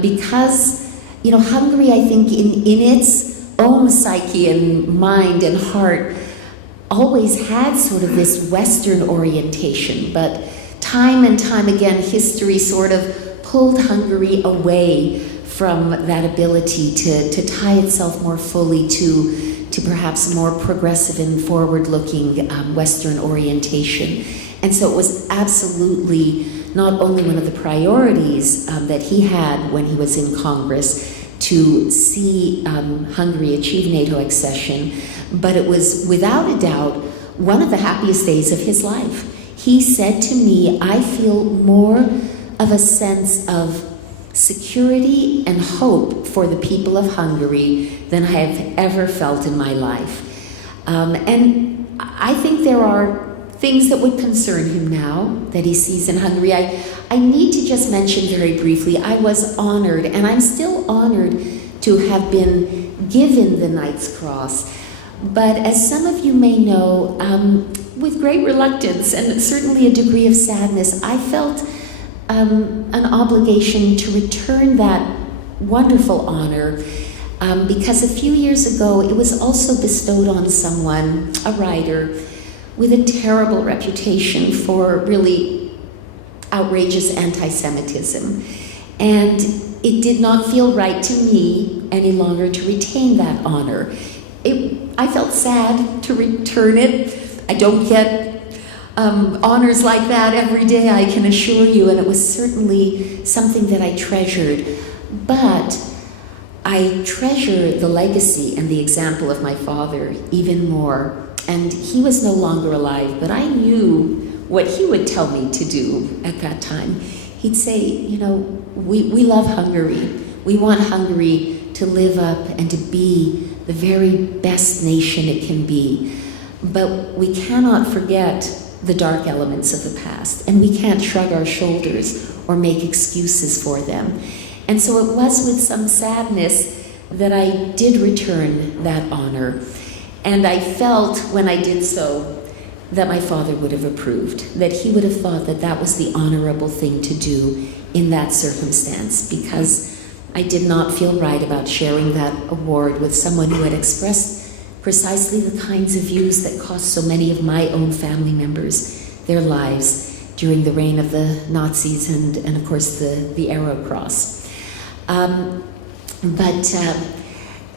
Because, you know, Hungary, I think, in its own psyche and mind and heart, always had sort of this Western orientation, but time and time again, history sort of pulled Hungary away from that ability to tie itself more fully to perhaps more progressive and forward-looking Western orientation. And so it was absolutely not only one of the priorities that he had when he was in Congress to see Hungary achieve NATO accession, but it was without a doubt one of the happiest days of his life. He said to me, I feel more of a sense of security and hope for the people of Hungary than I have ever felt in my life. And I think there are things that would concern him now that he sees in Hungary. I need to just mention very briefly, I was honored, and I'm still honored to have been given the Knight's Cross. But as some of you may know, with great reluctance and certainly a degree of sadness, I felt an obligation to return that wonderful honor because a few years ago it was also bestowed on someone, a writer, with a terrible reputation for really outrageous anti-Semitism. And it did not feel right to me any longer to retain that honor. I felt sad to return it. I don't get honors like that every day, I can assure you, and it was certainly something that I treasured. But I treasure the legacy and the example of my father even more. And he was no longer alive, but I knew what he would tell me to do at that time. He'd say, you know, we love Hungary. We want Hungary to live up and to be the very best nation it can be. But we cannot forget the dark elements of the past, and we can't shrug our shoulders or make excuses for them. And so it was with some sadness that I did return that honor. And I felt when I did so that my father would have approved, that he would have thought that that was the honorable thing to do in that circumstance, because I did not feel right about sharing that award with someone who had expressed precisely the kinds of views that cost so many of my own family members their lives during the reign of the Nazis and of course, the Arrow Cross.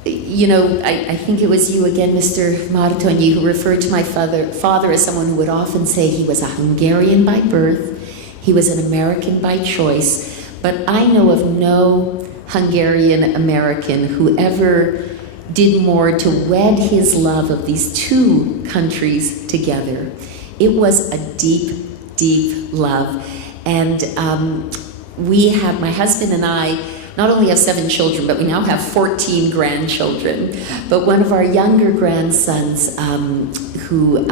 You know, I think it was you again, Mr. Martonyi, who referred to my father as someone who would often say he was a Hungarian by birth, he was an American by choice, but I know of no Hungarian American who ever did more to wed his love of these two countries together. It was a deep, deep love. And my husband and I, not only have 7 children, but we now have 14 grandchildren. But one of our younger grandsons, who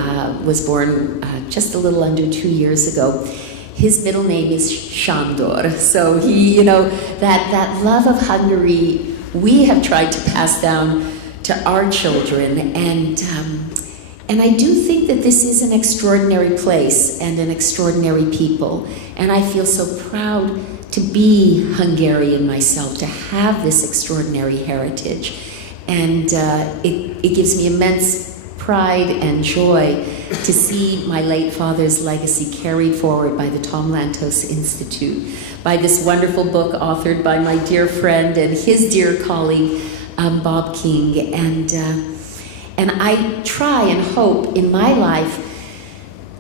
was born just a little under 2 years ago, his middle name is Sándor. So he, you know, that love of Hungary, we have tried to pass down to our children. And I do think that this is an extraordinary place and an extraordinary people. And I feel so proud to be Hungarian myself, to have this extraordinary heritage. And it gives me immense pride and joy to see my late father's legacy carried forward by the Tom Lantos Institute, by this wonderful book authored by my dear friend and his dear colleague, Bob King. And I try and hope in my life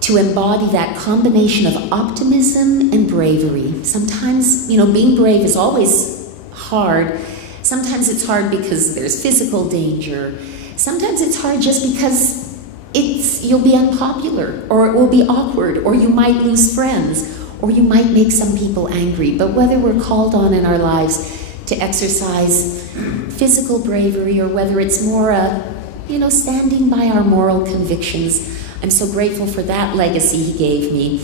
to embody that combination of optimism and bravery. Sometimes, you know, being brave is always hard. Sometimes it's hard because there's physical danger. Sometimes it's hard just because you'll be unpopular, or it will be awkward, or you might lose friends, or you might make some people angry. But whether we're called on in our lives to exercise physical bravery, or whether it's more standing by our moral convictions, I'm so grateful for that legacy he gave me.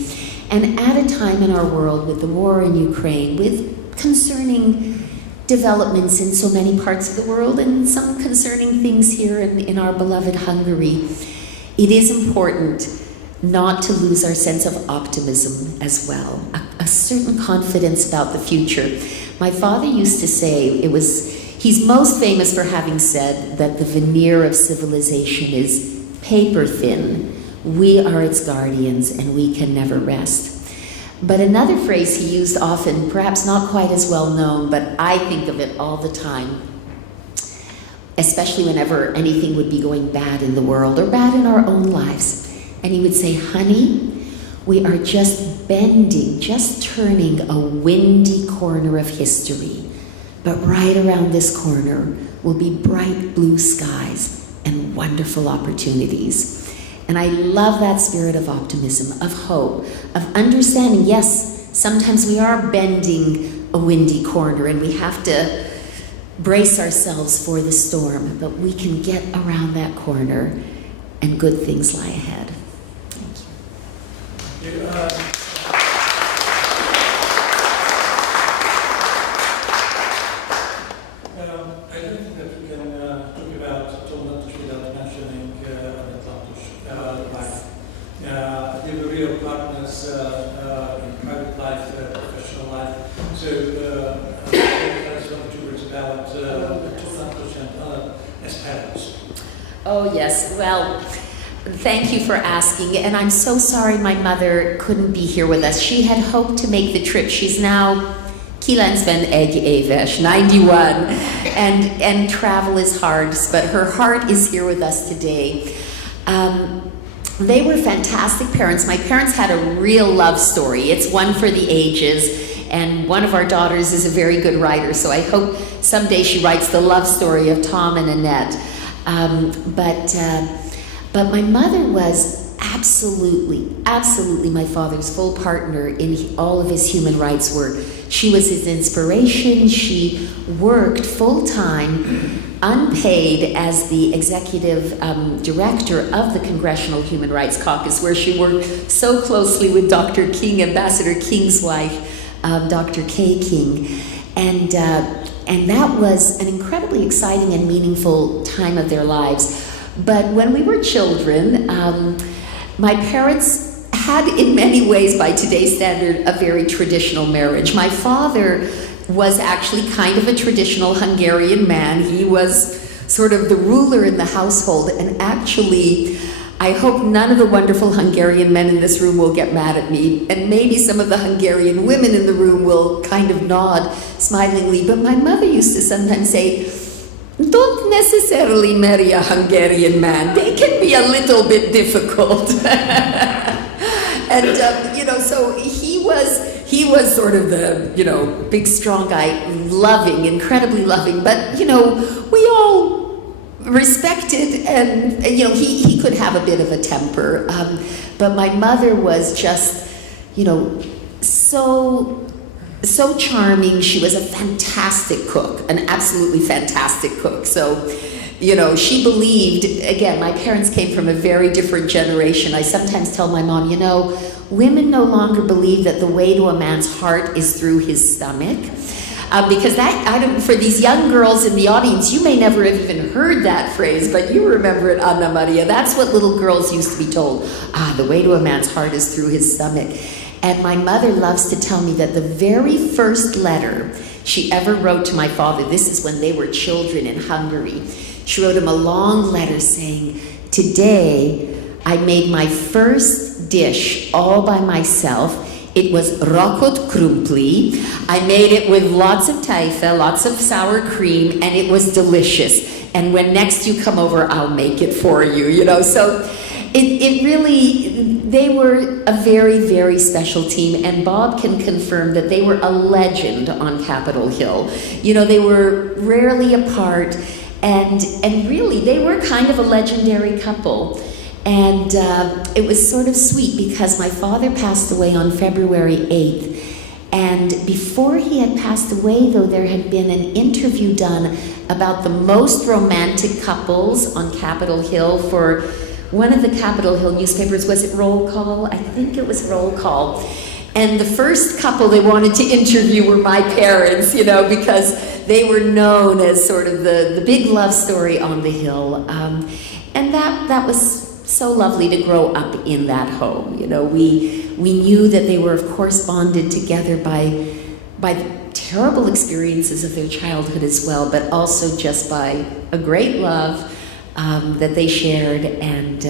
And at a time in our world with the war in Ukraine, with concerning developments in so many parts of the world and some concerning things here in our beloved Hungary, it is important not to lose our sense of optimism as well, a certain confidence about the future. My father used to say, he's most famous for having said that the veneer of civilization is paper thin. We are its guardians and we can never rest. But another phrase he used often, perhaps not quite as well known, but I think of it all the time, especially whenever anything would be going bad in the world or bad in our own lives. And he would say, honey, we are just bending, just turning a windy corner of history. But right around this corner will be bright blue skies and wonderful opportunities. And I love that spirit of optimism, of hope, of understanding, yes, sometimes we are bending a windy corner and we have to brace ourselves for the storm, but we can get around that corner and good things lie ahead. Thank you. I don't think that we can talk about Tom Lantos without mentioning Annette Lantos' life. They were real partners in private life, professional life. So, let's talk 2 words about Tom Lantos and Annette as parents. Oh, yes. Well, thank you for asking. And I'm so sorry my mother couldn't be here with us. She had hoped to make the trip. She's now 91, and travel is hard, but her heart is here with us today. They were fantastic parents. My parents had a real love story. It's one for the ages, and one of our daughters is a very good writer, so I hope someday she writes the love story of Tom and Annette. But my mother was absolutely my father's full partner in all of his human rights work. She was his inspiration. She worked full-time, unpaid, as the executive director of the Congressional Human Rights Caucus, where she worked so closely with Dr. King, Ambassador King's wife, Dr. Kay King. And that was an incredibly exciting and meaningful time of their lives. But when we were children, my parents had, in many ways, by today's standard, a very traditional marriage. My father was actually kind of a traditional Hungarian man. He was sort of the ruler in the household, and actually, I hope none of the wonderful Hungarian men in this room will get mad at me, and maybe some of the Hungarian women in the room will kind of nod smilingly, but my mother used to sometimes say, don't necessarily marry a Hungarian man. They can be a little bit difficult. And, so he was sort of the, big, strong guy, loving, incredibly loving, but, we all respected, and, he could have a bit of a temper. But my mother was just, so charming. She was a fantastic cook, an absolutely fantastic cook. So, she believed, again, my parents came from a very different generation. I sometimes tell my mom, women no longer believe that the way to a man's heart is through his stomach. Because for these young girls in the audience, you may never have even heard that phrase, but you remember it, Anna Maria. That's what little girls used to be told. The way to a man's heart is through his stomach. And my mother loves to tell me that the very first letter she ever wrote to my father, this is when they were children in Hungary, she wrote him a long letter saying, today I made my first dish all by myself. It was rakott krumpli. I made it with lots of taifa, lots of sour cream, and it was delicious. And when next you come over, I'll make it for you, So it really, they were a very, very special team, and Bob can confirm that they were a legend on Capitol Hill. They were rarely apart, and really, they were kind of a legendary couple. And it was sort of sweet because my father passed away on February 8th. And before he had passed away, though, there had been an interview done about the most romantic couples on Capitol Hill for one of the Capitol Hill newspapers. Was it Roll Call? I think it was Roll Call. And the first couple they wanted to interview were my parents, because they were known as sort of the big love story on the Hill. And that was so lovely to grow up in that home. You know, we knew that they were, of course, bonded together by the terrible experiences of their childhood as well, but also just by a great love that they shared, and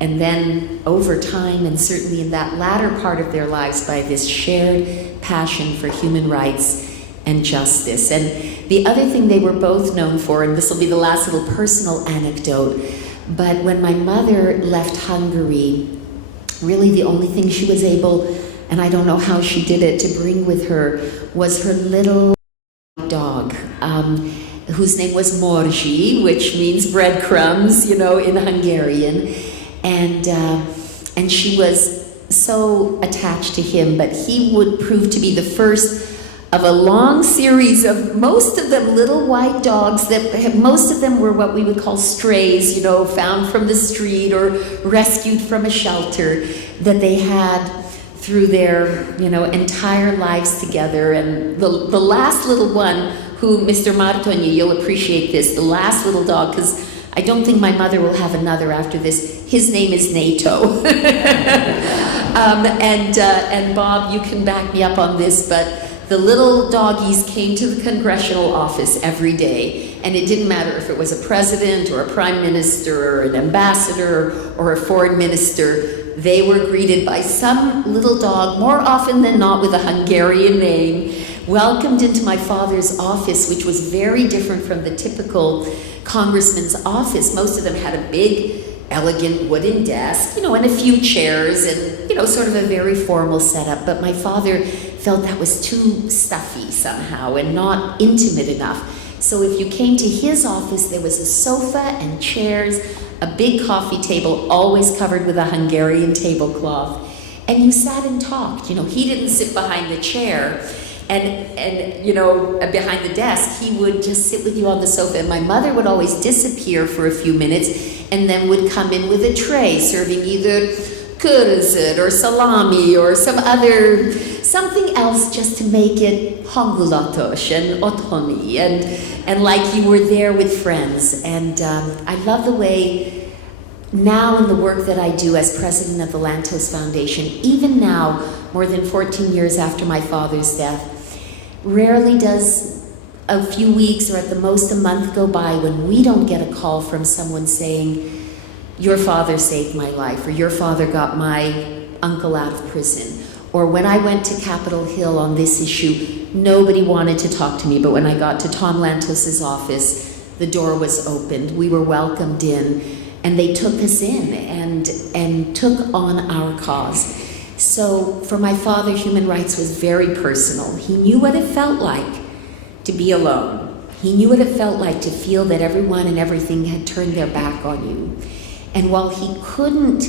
then over time, and certainly in that latter part of their lives, by this shared passion for human rights and justice. And the other thing they were both known for, and this will be the last little personal anecdote, but when my mother left Hungary, really the only thing she was able, and I don't know how she did it, to bring with her was her little dog, whose name was Morji, which means breadcrumbs, you know, in Hungarian. And she was so attached to him, but he would prove to be the first of a long series of, most of them little white dogs, that most of them were what we would call strays, you know, found from the street or rescued from a shelter, that they had through their, you know, entire lives together. And the last little one, who, Mr. Martoni, you'll appreciate this, the last little dog, because I don't think my mother will have another after this, his name is NATO. And Bob, you can back me up on this, but the little doggies came to the congressional office every day, and it didn't matter if it was a president or a prime minister or an ambassador or a foreign minister. They were greeted by some little dog, more often than not with a Hungarian name, welcomed into my father's office, which was very different from the typical congressman's office. Most of them had a big, elegant wooden desk, you know, and a few chairs, and, you know, sort of a very formal setup. But my father felt that was too stuffy somehow and not intimate enough. So if you came to his office, there was a sofa and chairs, a big coffee table, always covered with a Hungarian tablecloth, and you sat and talked. You know, he didn't sit behind the chair and you know, behind the desk. He would just sit with you on the sofa, and my mother would always disappear for a few minutes and then would come in with a tray serving either kurzet or salami or something else, just to make it hangulatos and otthoni, and like you were there with friends. And I love the way now in the work that I do as president of the Lantos Foundation, even now, more than 14 years after my father's death, rarely does a few weeks or at the most a month go by when we don't get a call from someone saying, your father saved my life, or your father got my uncle out of prison. Or when I went to Capitol Hill on this issue, nobody wanted to talk to me, but when I got to Tom Lantos's office, the door was opened, we were welcomed in, and they took us in and took on our cause. So for my father, human rights was very personal. He knew what it felt like to be alone. He knew what it felt like to feel that everyone and everything had turned their back on you. And while he couldn't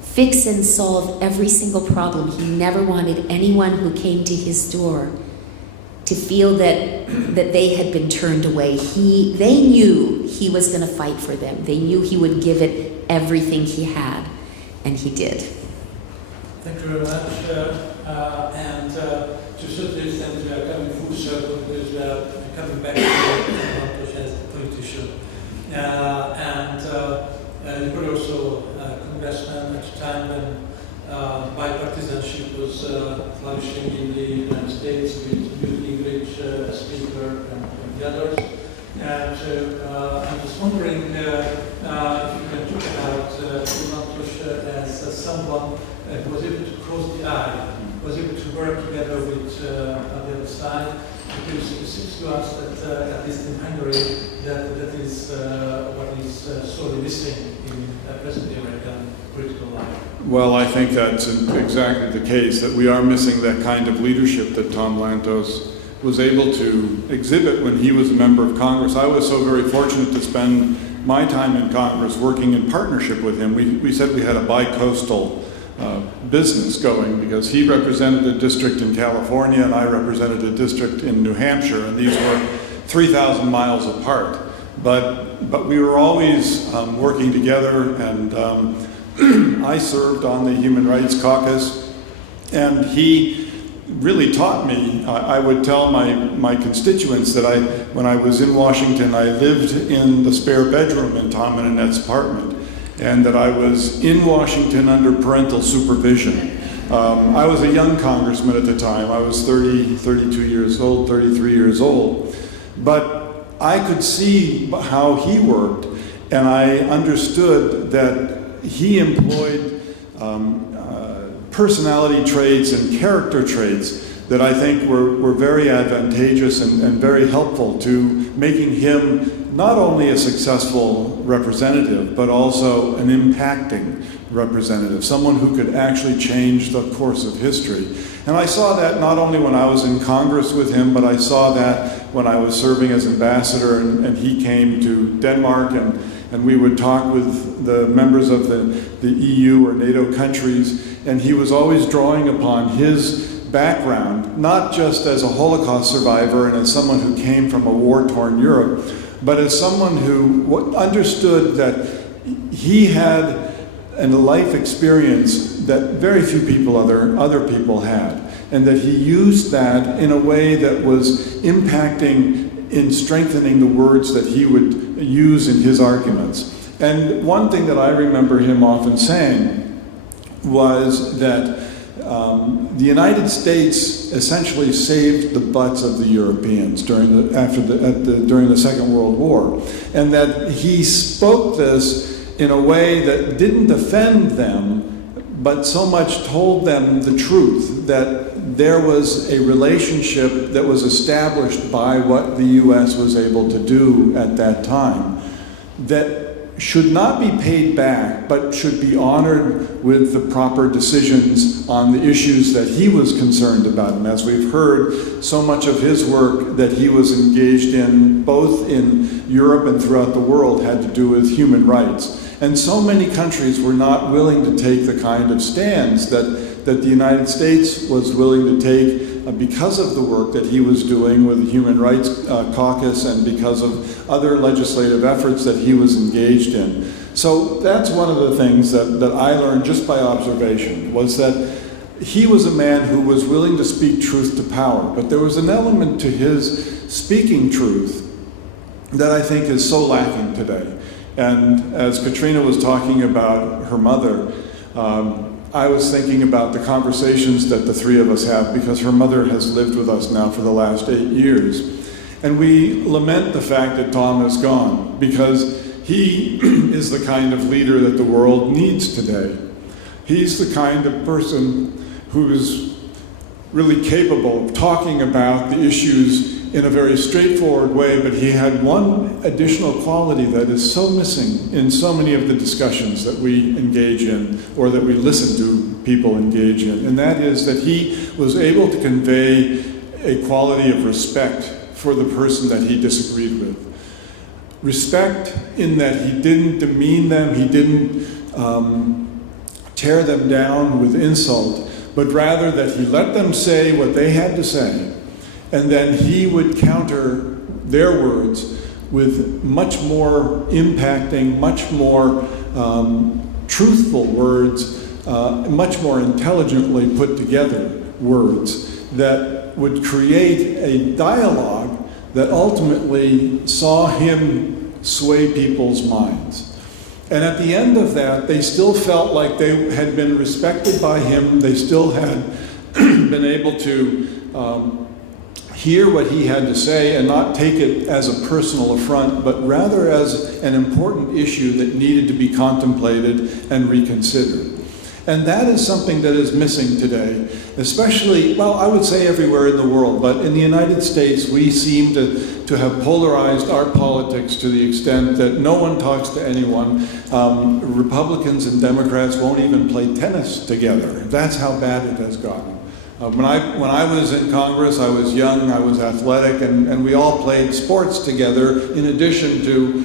fix and solve every single problem, he never wanted anyone who came to his door to feel that they had been turned away. They knew he was going to fight for them. They knew he would give it everything he had, and he did. Thank you very much. And to a certain extent, we are coming full circle, because we are coming back to Lantos as a politician. You were also a congressman at a time when bipartisanship was flourishing in the United States, with Newt Gingrich, Speaker, and the others. And I'm just wondering if you can talk about Lantos as someone who was able to cross the aisle, was able to work together with on the other side, because it seems to us that, at least in Hungary, that is what is sorely missing in present American political life. Well, I think that's exactly the case, that we are missing that kind of leadership that Tom Lantos was able to exhibit when he was a member of Congress. I was so very fortunate to spend my time in Congress working in partnership with him. We said we had a bi-coastal business going, because he represented a district in California and I represented a district in New Hampshire, and these were 3,000 miles apart. But we were always working together, and I served on the Human Rights Caucus, and he really taught me. I would tell my constituents that when I was in Washington, I lived in the spare bedroom in Tom and Annette's apartment. and that I was in Washington under parental supervision. I was a young congressman at the time. I was 32 years old, 33 years old. But I could see how he worked, and I understood that he employed personality traits and character traits that I think were very advantageous and very helpful to making him not only a successful representative, but also an impacting representative, someone who could actually change the course of history. And I saw that not only when I was in Congress with him, but I saw that when I was serving as ambassador and he came to Denmark and we would talk with the members of the EU or NATO countries, and he was always drawing upon his background, not just as a Holocaust survivor and as someone who came from a war-torn Europe, but as someone who understood that he had a life experience that very few people, other people had, and that he used that in a way that was impacting in strengthening the words that he would use in his arguments. And one thing that I remember him often saying was that the United States essentially saved the butts of the Europeans during the Second World War, and that he spoke this in a way that didn't offend them, but so much told them the truth, that there was a relationship that was established by what the U.S. was able to do at that time that should not be paid back, but should be honored with the proper decisions on the issues that he was concerned about. And as we've heard, so much of his work that he was engaged in, both in Europe and throughout the world, had to do with human rights. And so many countries were not willing to take the kind of stands that the United States was willing to take because of the work that he was doing with the Human Rights Caucus and because of other legislative efforts that he was engaged in. So that's one of the things that I learned just by observation, was that he was a man who was willing to speak truth to power, but there was an element to his speaking truth that I think is so lacking today. And as Katrina was talking about her mother, I was thinking about the conversations that the three of us have, because her mother has lived with us now for the last 8 years. And we lament the fact that Tom is gone, because he is the kind of leader that the world needs today. He's the kind of person who is really capable of talking about the issues in a very straightforward way, but he had one additional quality that is so missing in so many of the discussions that we engage in, or that we listen to people engage in, and that is that he was able to convey a quality of respect for the person that he disagreed with. Respect in that he didn't demean them, he didn't tear them down with insult, but rather that he let them say what they had to say, and then he would counter their words with much more impacting, much more truthful words, much more intelligently put together words that would create a dialogue that ultimately saw him sway people's minds. And at the end of that, they still felt like they had been respected by him. They still had been able to hear what he had to say and not take it as a personal affront, but rather as an important issue that needed to be contemplated and reconsidered. And that is something that is missing today, especially, well, I would say everywhere in the world, but in the United States, we seem to have polarized our politics to the extent that no one talks to anyone. Republicans and Democrats won't even play tennis together. That's how bad it has gotten. When I was in Congress, I was young, I was athletic, and we all played sports together in addition to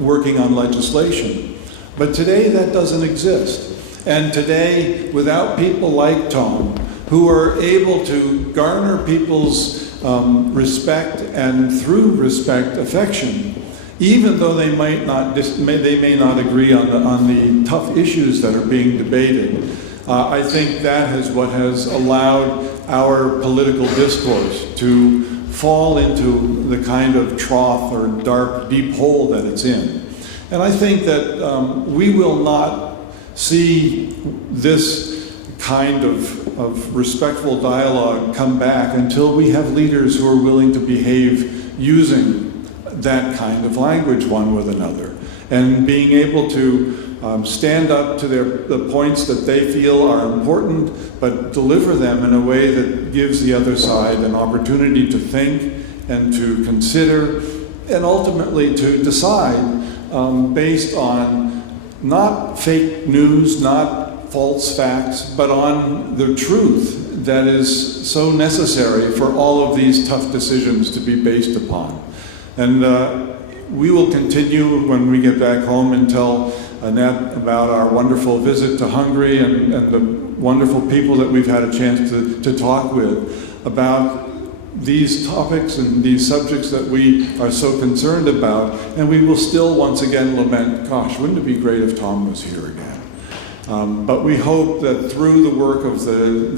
working on legislation. But today that doesn't exist. And today, without people like Tom, who are able to garner people's respect, and through respect, affection, even though they may not agree on the tough issues that are being debated, I think that is what has allowed our political discourse to fall into the kind of trough or dark, deep hole that it's in. And I think that we will not see this kind of respectful dialogue come back until we have leaders who are willing to behave using that kind of language one with another, and being able to stand up to the points that they feel are important, but deliver them in a way that gives the other side an opportunity to think and to consider and ultimately to decide based on not fake news, not false facts, but on the truth that is so necessary for all of these tough decisions to be based upon. And we will continue when we get back home and tell Annette about our wonderful visit to Hungary and the wonderful people that we've had a chance to talk with about these topics and these subjects that we are so concerned about. And we will still once again lament, gosh, wouldn't it be great if Tom was here again? But we hope that through the work of the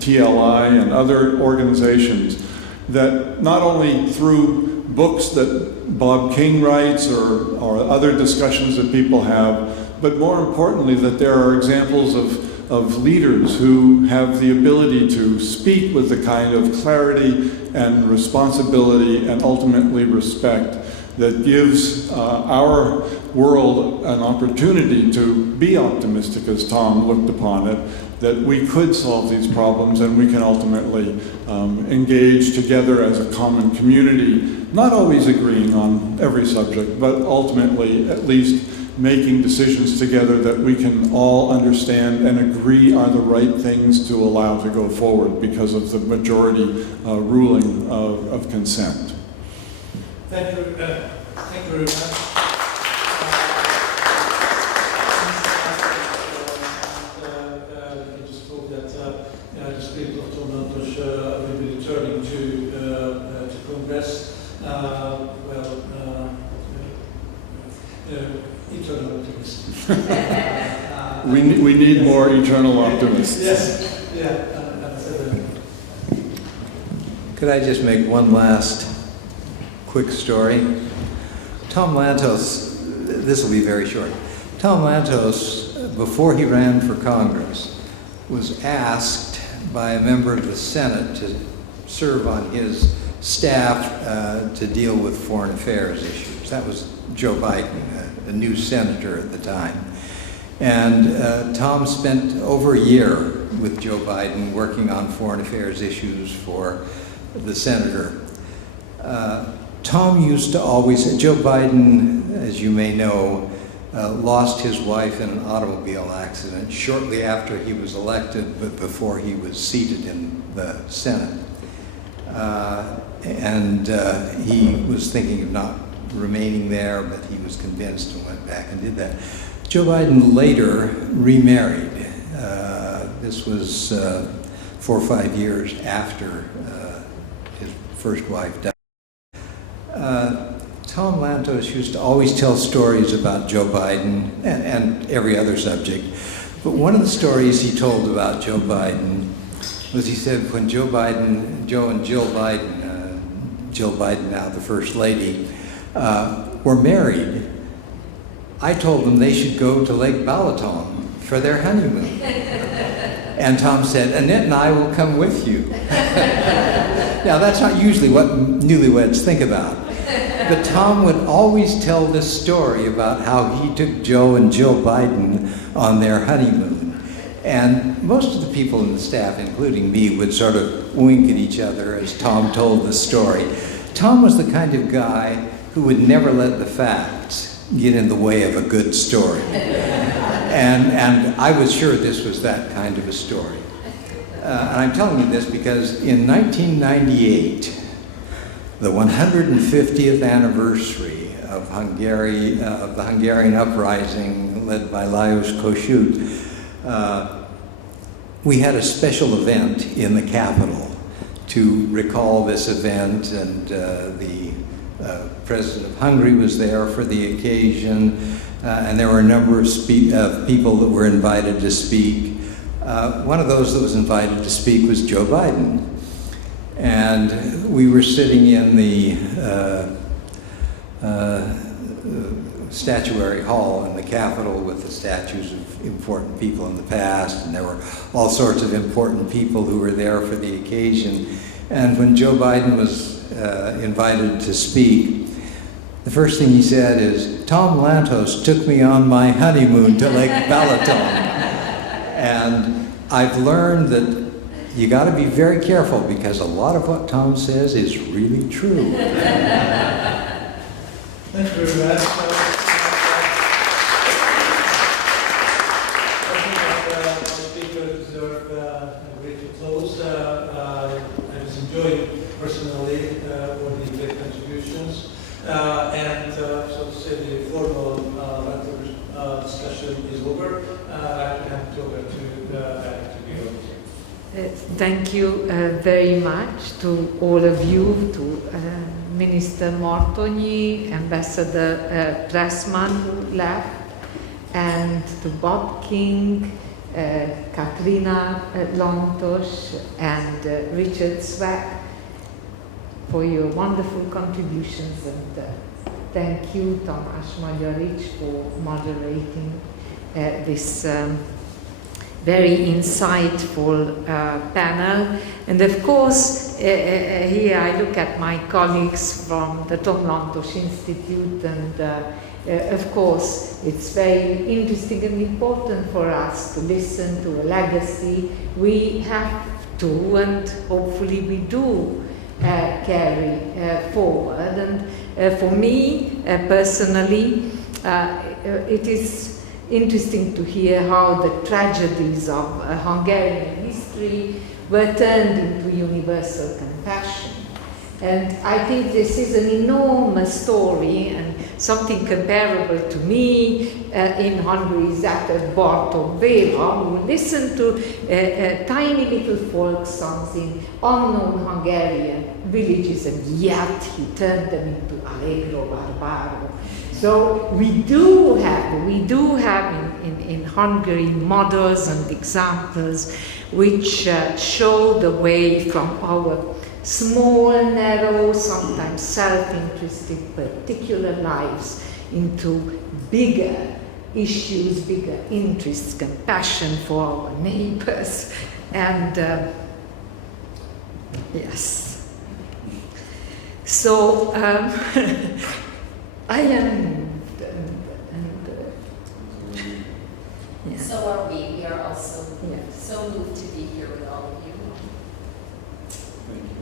TLI and other organizations, that not only through books that Bob King writes or other discussions that people have, but more importantly that there are examples of leaders who have the ability to speak with the kind of clarity and responsibility and ultimately respect that gives our world an opportunity to be optimistic, as Tom looked upon it, that we could solve these problems and we can ultimately engage together as a common community, not always agreeing on every subject, but ultimately at least making decisions together that we can all understand and agree are the right things to allow to go forward because of the majority ruling of consent. Thank you very much. We just hope that the spirit of Tom Lantos will be returning to Congress. Eternal optimist. We need more eternal optimists. Yes, yeah. Could I just make one last quick story? Tom Lantos, this will be very short. Tom Lantos, before he ran for Congress, was asked by a member of the Senate to serve on his staff to deal with foreign affairs issues. That was Joe Biden, a new senator at the time. And Tom spent over a year with Joe Biden working on foreign affairs issues for the senator. Tom used to always, Joe Biden, as you may know, lost his wife in an automobile accident shortly after he was elected, but before he was seated in the Senate. He was thinking of not remaining there, but he was convinced and went back and did that. Joe Biden later remarried. This was 4 or 5 years after his first wife died. Tom Lantos used to always tell stories about Joe Biden and every other subject. But one of the stories he told about Joe Biden was he said when Joe and Jill Biden, Jill Biden now the First Lady, were married, I told them they should go to Lake Balaton for their honeymoon. And Tom said, Annette and I will come with you. Now, that's not usually what newlyweds think about. But Tom would always tell this story about how he took Joe and Jill Biden on their honeymoon. And most of the people in the staff, including me, would sort of wink at each other as Tom told the story. Tom was the kind of guy who would never let the facts get in the way of a good story. And I was sure this was that kind of a story. And I'm telling you this because in 1998, the 150th anniversary of the Hungarian uprising led by Lajos Kossuth, we had a special event in the Capitol to recall this event, and the President of Hungary was there for the occasion, and there were a number of people that were invited to speak. One of those that was invited to speak was Joe Biden. And we were sitting in the statuary hall in the Capitol with the statues of important people in the past, and there were all sorts of important people who were there for the occasion. And when Joe Biden was invited to speak, the first thing he said is, "Tom Lantos took me on my honeymoon to Lake Balaton." And I've learned that you got to be very careful because a lot of what Tom says is really true. Thank you very much. I think that our speakers deserve a great applause. I was enjoying personally all the great contributions. And so to say, the formal discussion is over. I can hand it over to Georg. Thank you very much to all of you, to Minister Martonyi, Ambassador Pressman who left, and to Bob King, Katrina Lantos, and Richard Sweat for your wonderful contributions, and thank you, Tamás Magyarics, for moderating this very insightful panel. And of course, here I look at my colleagues from the Tom Lantos Institute, and of course, it's very interesting and important for us to listen to a legacy we have to, and hopefully we do, carry forward. And for me, personally, it is interesting to hear how the tragedies of Hungarian history were turned into universal compassion. And I think this is an enormous story, and something comparable to me in Hungary is that of Bartók Béla, who listened to tiny little folk songs in unknown Hungarian villages, and yet he turned them into Allegro Barbaro. So we do have in Hungary models and examples which show the way from our small, narrow, sometimes self-interested particular lives into bigger issues, bigger interests, compassion for our neighbors. And yes. So I am moved, and yeah. So are we. We are also Yes. so moved to be here with all of you.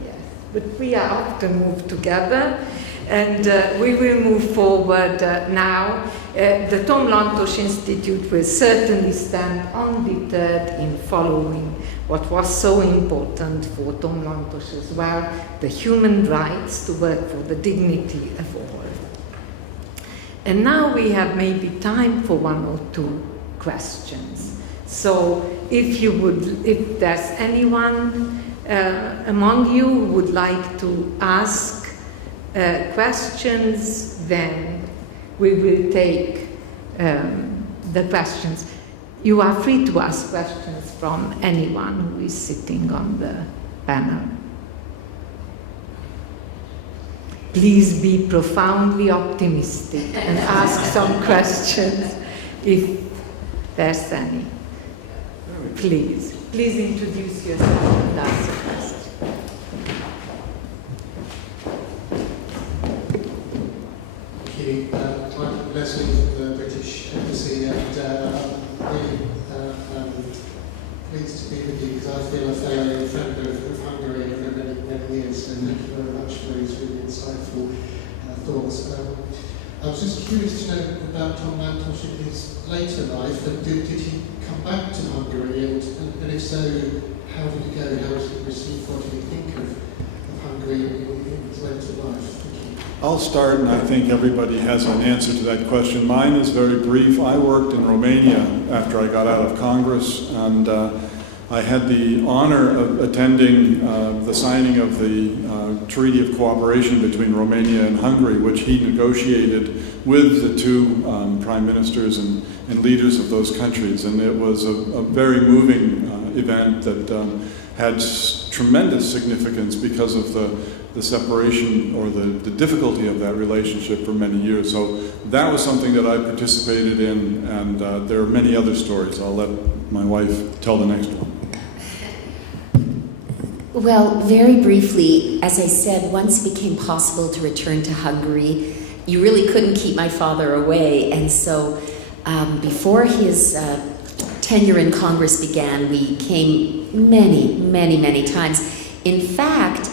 Yes. But we are often moved together, and we will move forward now. The Tom Lantos Institute will certainly stand undeterred in following what was so important for Tom Lantos as well, the human rights, to work for the dignity of all. And now we have maybe time for one or two questions. So if there's anyone among you who would like to ask questions, then we will take the questions. You are free to ask questions from anyone who is sitting on the panel. Please be profoundly optimistic and ask some questions if there's any. Please introduce yourself and ask a question. Thank you. Michael Leslie from the British Embassy, and really pleased to be with you because I feel a fellow friend of Hungary for many years, so thank you very much for these really insightful thoughts. I was just curious to know about Tom Lantos in his later life, and did he come back to Hungary, and if so, how did he go, how was he received, what did he think of Hungary in his later life? Thank you. I'll start, and I think everybody has an answer to that question. Mine is very brief. I worked in Romania after I got out of Congress, and I had the honor of attending the signing of the Treaty of Cooperation between Romania and Hungary, which he negotiated with the two prime ministers and leaders of those countries. And it was a very moving event that had tremendous significance because of the separation or the difficulty of that relationship for many years. So that was something that I participated in, and there are many other stories. I'll let my wife tell the next one. Well, very briefly, as I said, once it became possible to return to Hungary, you really couldn't keep my father away. And so before his tenure in Congress began, we came many times. In fact,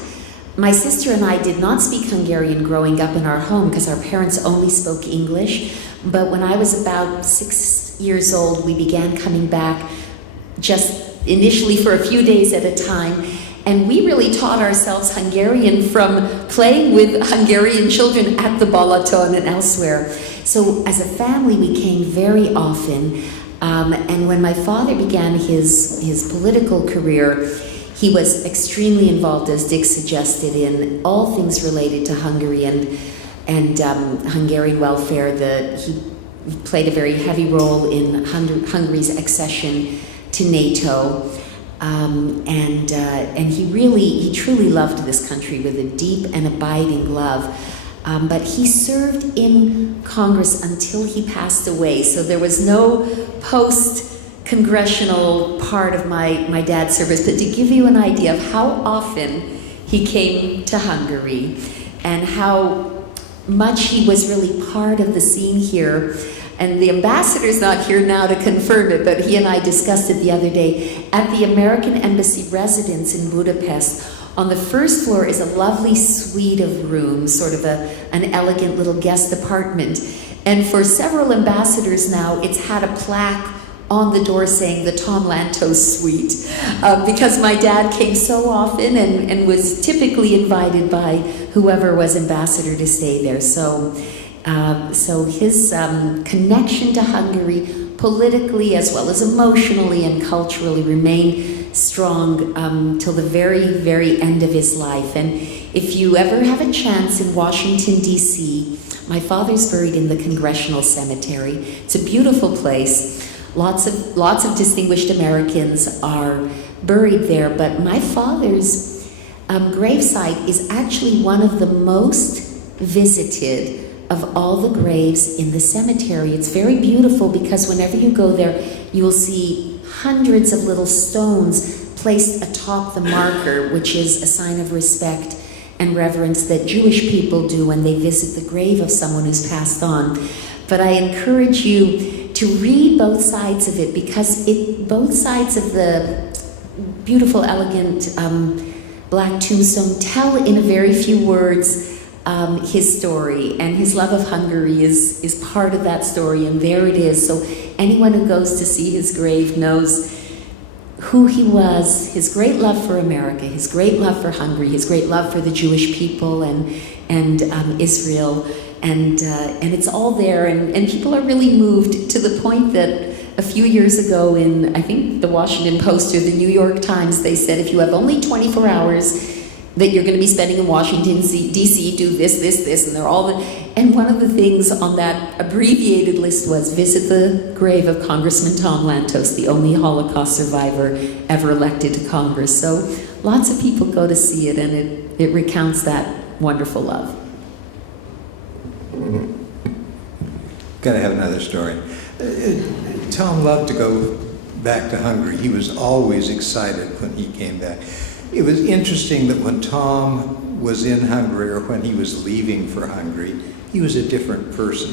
my sister and I did not speak Hungarian growing up in our home because our parents only spoke English. But when I was about 6 years old, we began coming back just initially for a few days at a time. And we really taught ourselves Hungarian from playing with Hungarian children at the Balaton and elsewhere. So as a family, we came very often. And when my father began his political career, he was extremely involved, as Dick suggested, in all things related to Hungary and Hungarian welfare. He played a very heavy role in Hungary's accession to NATO. And he truly loved this country with a deep and abiding love. But he served in Congress until he passed away. So there was no post-congressional part of my dad's service. But to give you an idea of how often he came to Hungary and how much he was really part of the scene here. And the ambassador's not here now to confirm it, but he and I discussed it the other day. At the American Embassy residence in Budapest, on the first floor is a lovely suite of rooms, sort of an elegant little guest apartment. And for several ambassadors now, it's had a plaque on the door saying the Tom Lantos suite, because my dad came so often and was typically invited by whoever was ambassador to stay there. So his connection to Hungary, politically as well as emotionally and culturally, remained strong till the very end of his life. And if you ever have a chance in Washington, D.C., my father's buried in the Congressional Cemetery. It's a beautiful place. Lots of distinguished Americans are buried there, but my father's gravesite is actually one of the most visited of all the graves in the cemetery. It's very beautiful because whenever you go there, you will see hundreds of little stones placed atop the marker, which is a sign of respect and reverence that Jewish people do when they visit the grave of someone who's passed on. But I encourage you to read both sides of it, because both sides of the beautiful, elegant black tombstone tell in a very few words his story, and his love of Hungary is part of that story, and there it is. So anyone who goes to see his grave knows who he was, his great love for America, his great love for Hungary, his great love for the Jewish people and Israel, and it's all there, and people are really moved to the point that a few years ago in, I think, the Washington Post or the New York Times, they said if you have only 24 hours that you're going to be spending in Washington, D.C., do this, and they're all and one of the things on that abbreviated list was visit the grave of Congressman Tom Lantos, the only Holocaust survivor ever elected to Congress. So lots of people go to see it, and it recounts that wonderful love. Got to have another story. Tom loved to go back to Hungary. He was always excited when he came back. It was interesting that when Tom was in Hungary or when he was leaving for Hungary, he was a different person.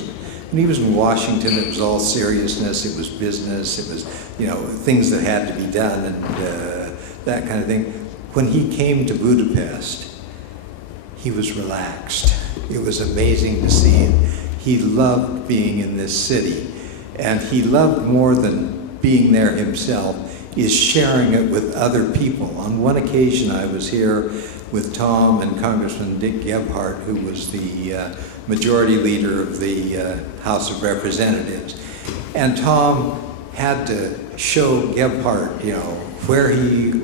When he was in Washington, it was all seriousness, it was business, it was, things that had to be done and that kind of thing. When he came to Budapest, he was relaxed. It was amazing to see him. He loved being in this city, and he loved more than being there himself is sharing it with other people. On one occasion, I was here with Tom and Congressman Dick Gebhardt, who was the majority leader of the House of Representatives. And Tom had to show Gebhardt, where he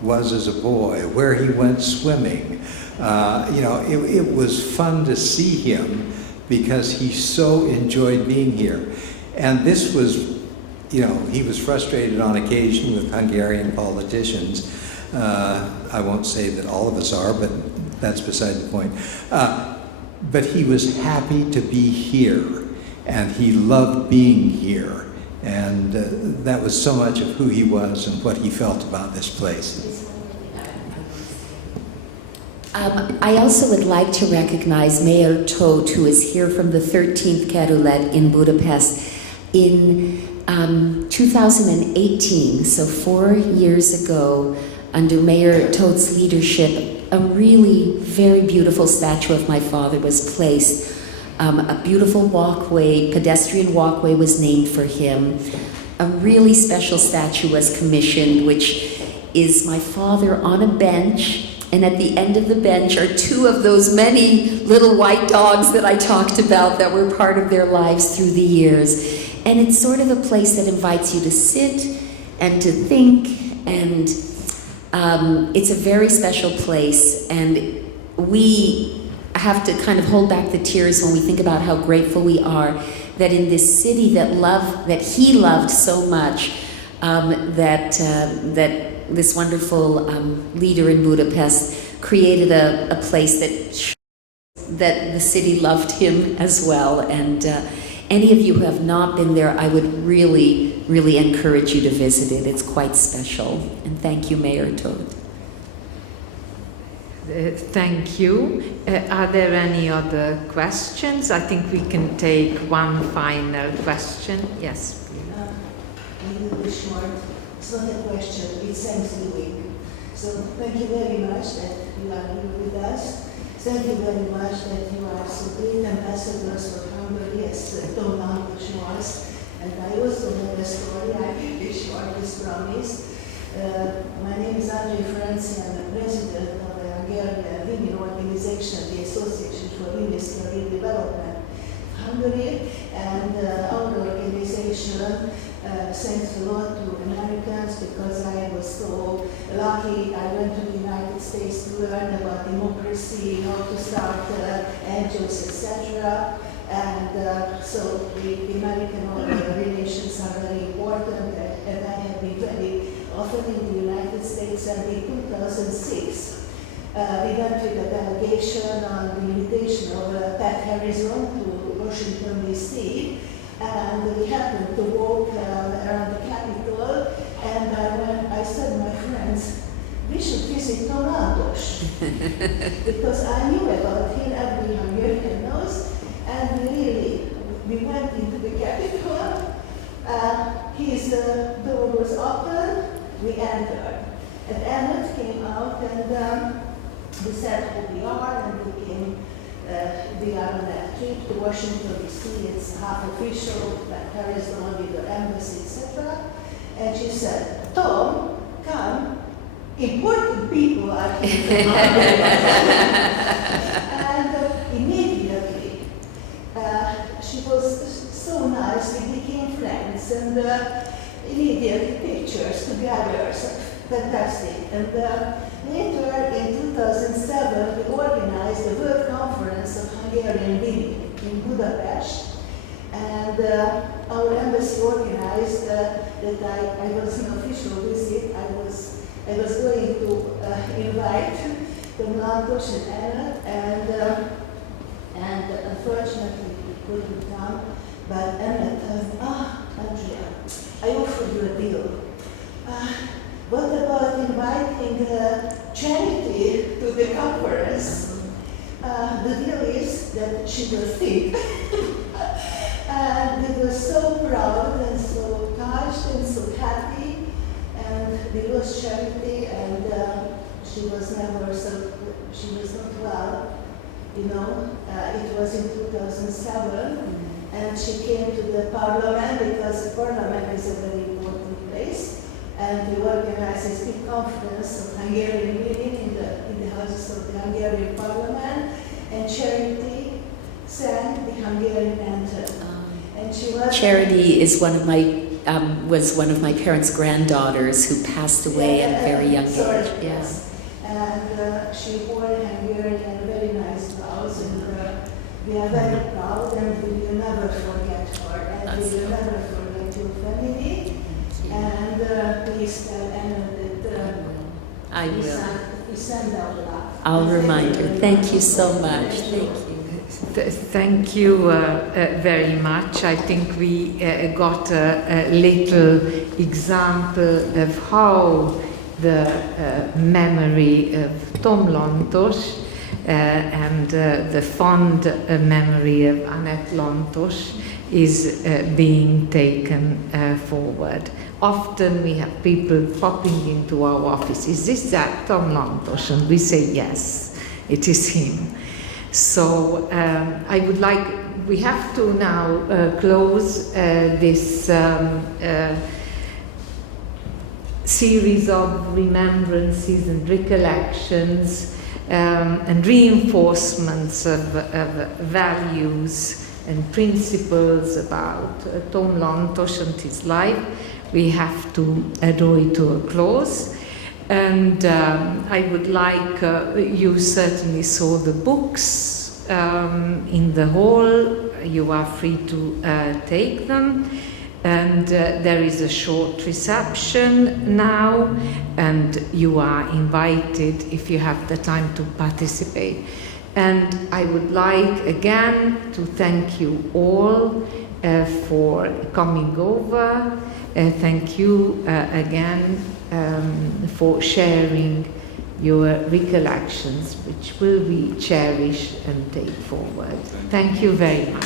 was as a boy, where he went swimming. It was fun to see him because he so enjoyed being here. And this was you know, he was frustrated on occasion with Hungarian politicians. I won't say that all of us are, but that's beside the point. But he was happy to be here, and he loved being here. And that was so much of who he was and what he felt about this place. I also would like to recognize Mayor Tóth, who is here from the 13th Kerület in Budapest. In 2018, so 4 years ago, under Mayor Tóth's leadership, a really very beautiful statue of my father was placed. A beautiful walkway, pedestrian walkway, was named for him. A really special statue was commissioned, which is my father on a bench, and at the end of the bench are two of those many little white dogs that I talked about that were part of their lives through the years. And it's sort of a place that invites you to sit and to think, and it's a very special place, and we have to kind of hold back the tears when we think about how grateful we are that in this city that he loved so much, that this wonderful leader in Budapest created a place that the city loved him as well. And any of you who have not been there, I would really, really encourage you to visit it. It's quite special. And thank you, Mayor Tóth. Thank you. Are there any other questions? I think we can take one final question. Yes, please. A little bit short. It's not a question, it's Thanksgiving. So thank you very much that you are here with us. Thank you very much that you are so great ambassadors for Hungary, as Tom Lantos was. And I also have a story, I will be short as promised. My name is Andrei Franci, I'm the president of the Hungarian women organization, the Association for Women's Career Development Hungary, and our organization thanks a lot to Americans because I was so lucky. I went to the United States to learn about democracy, how to start NGOs, etc. And so the American relations are very important, and I have been very often in the United States. And in 2006, we went with a delegation on the invitation of Pat Harrison to Washington, D.C., and we happened to walk around the Capitol, and I said, my friends, we should visit Tom Lantos, because I knew about him, every Hungarian knows, and we went into the Capitol, his door was open, we entered, and Emmett came out, and we said who we are, and we came. We are on a trip to Washington, D.C. It's half official, like Harrison with the embassy, etc. And she said, Tom, come, important people are here. And immediately, she was so nice, we became friends, and immediately pictures together, so fantastic. And later, in 2007, we organized the World Conference of Hungarian Women in Budapest, and our embassy organized that I was an official visit. I was going to invite Tom Lantos and Emmett, and unfortunately he couldn't come. But Emmett told me, Andrea, I offered you a deal. What about inviting Charity to the conference? The deal is that she will sing. And we were so proud and so touched and so happy. And we lost Charity, and she was not well, you know. It was in 2007, and she came to the parliament because the parliament is a very important place. And we organized this big conference of Hungarian women in the houses of the Hungarian parliament, and Charity sang the Hungarian anthem. And she was Charity is was one of my parents' granddaughters who passed away at a very young age. Yes. And she wore a Hungarian very nice blouse, and we are very proud, and we will never forget her, and we will never forget your family. And please tell Anna that I we will. send our love. I'll remind her. Thank you so much. Thank you. Thank you very much. I think we got a little example of how the memory of Tom Lantos and the fond memory of Annette Lantos is being taken forward. Often we have people popping into our office. Is this that Tom Lantos? And we say yes, it is him. So I would like, we have to now close this series of remembrances and recollections and reinforcements of values and principles about Tom Lantos and his life. We have to draw it to a close. And I would like, you certainly saw the books in the hall. You are free to take them. And there is a short reception now, and you are invited, if you have the time, to participate. And I would like again to thank you all for coming over. Thank you again for sharing your recollections, which will we cherish and take forward. Thank you very much.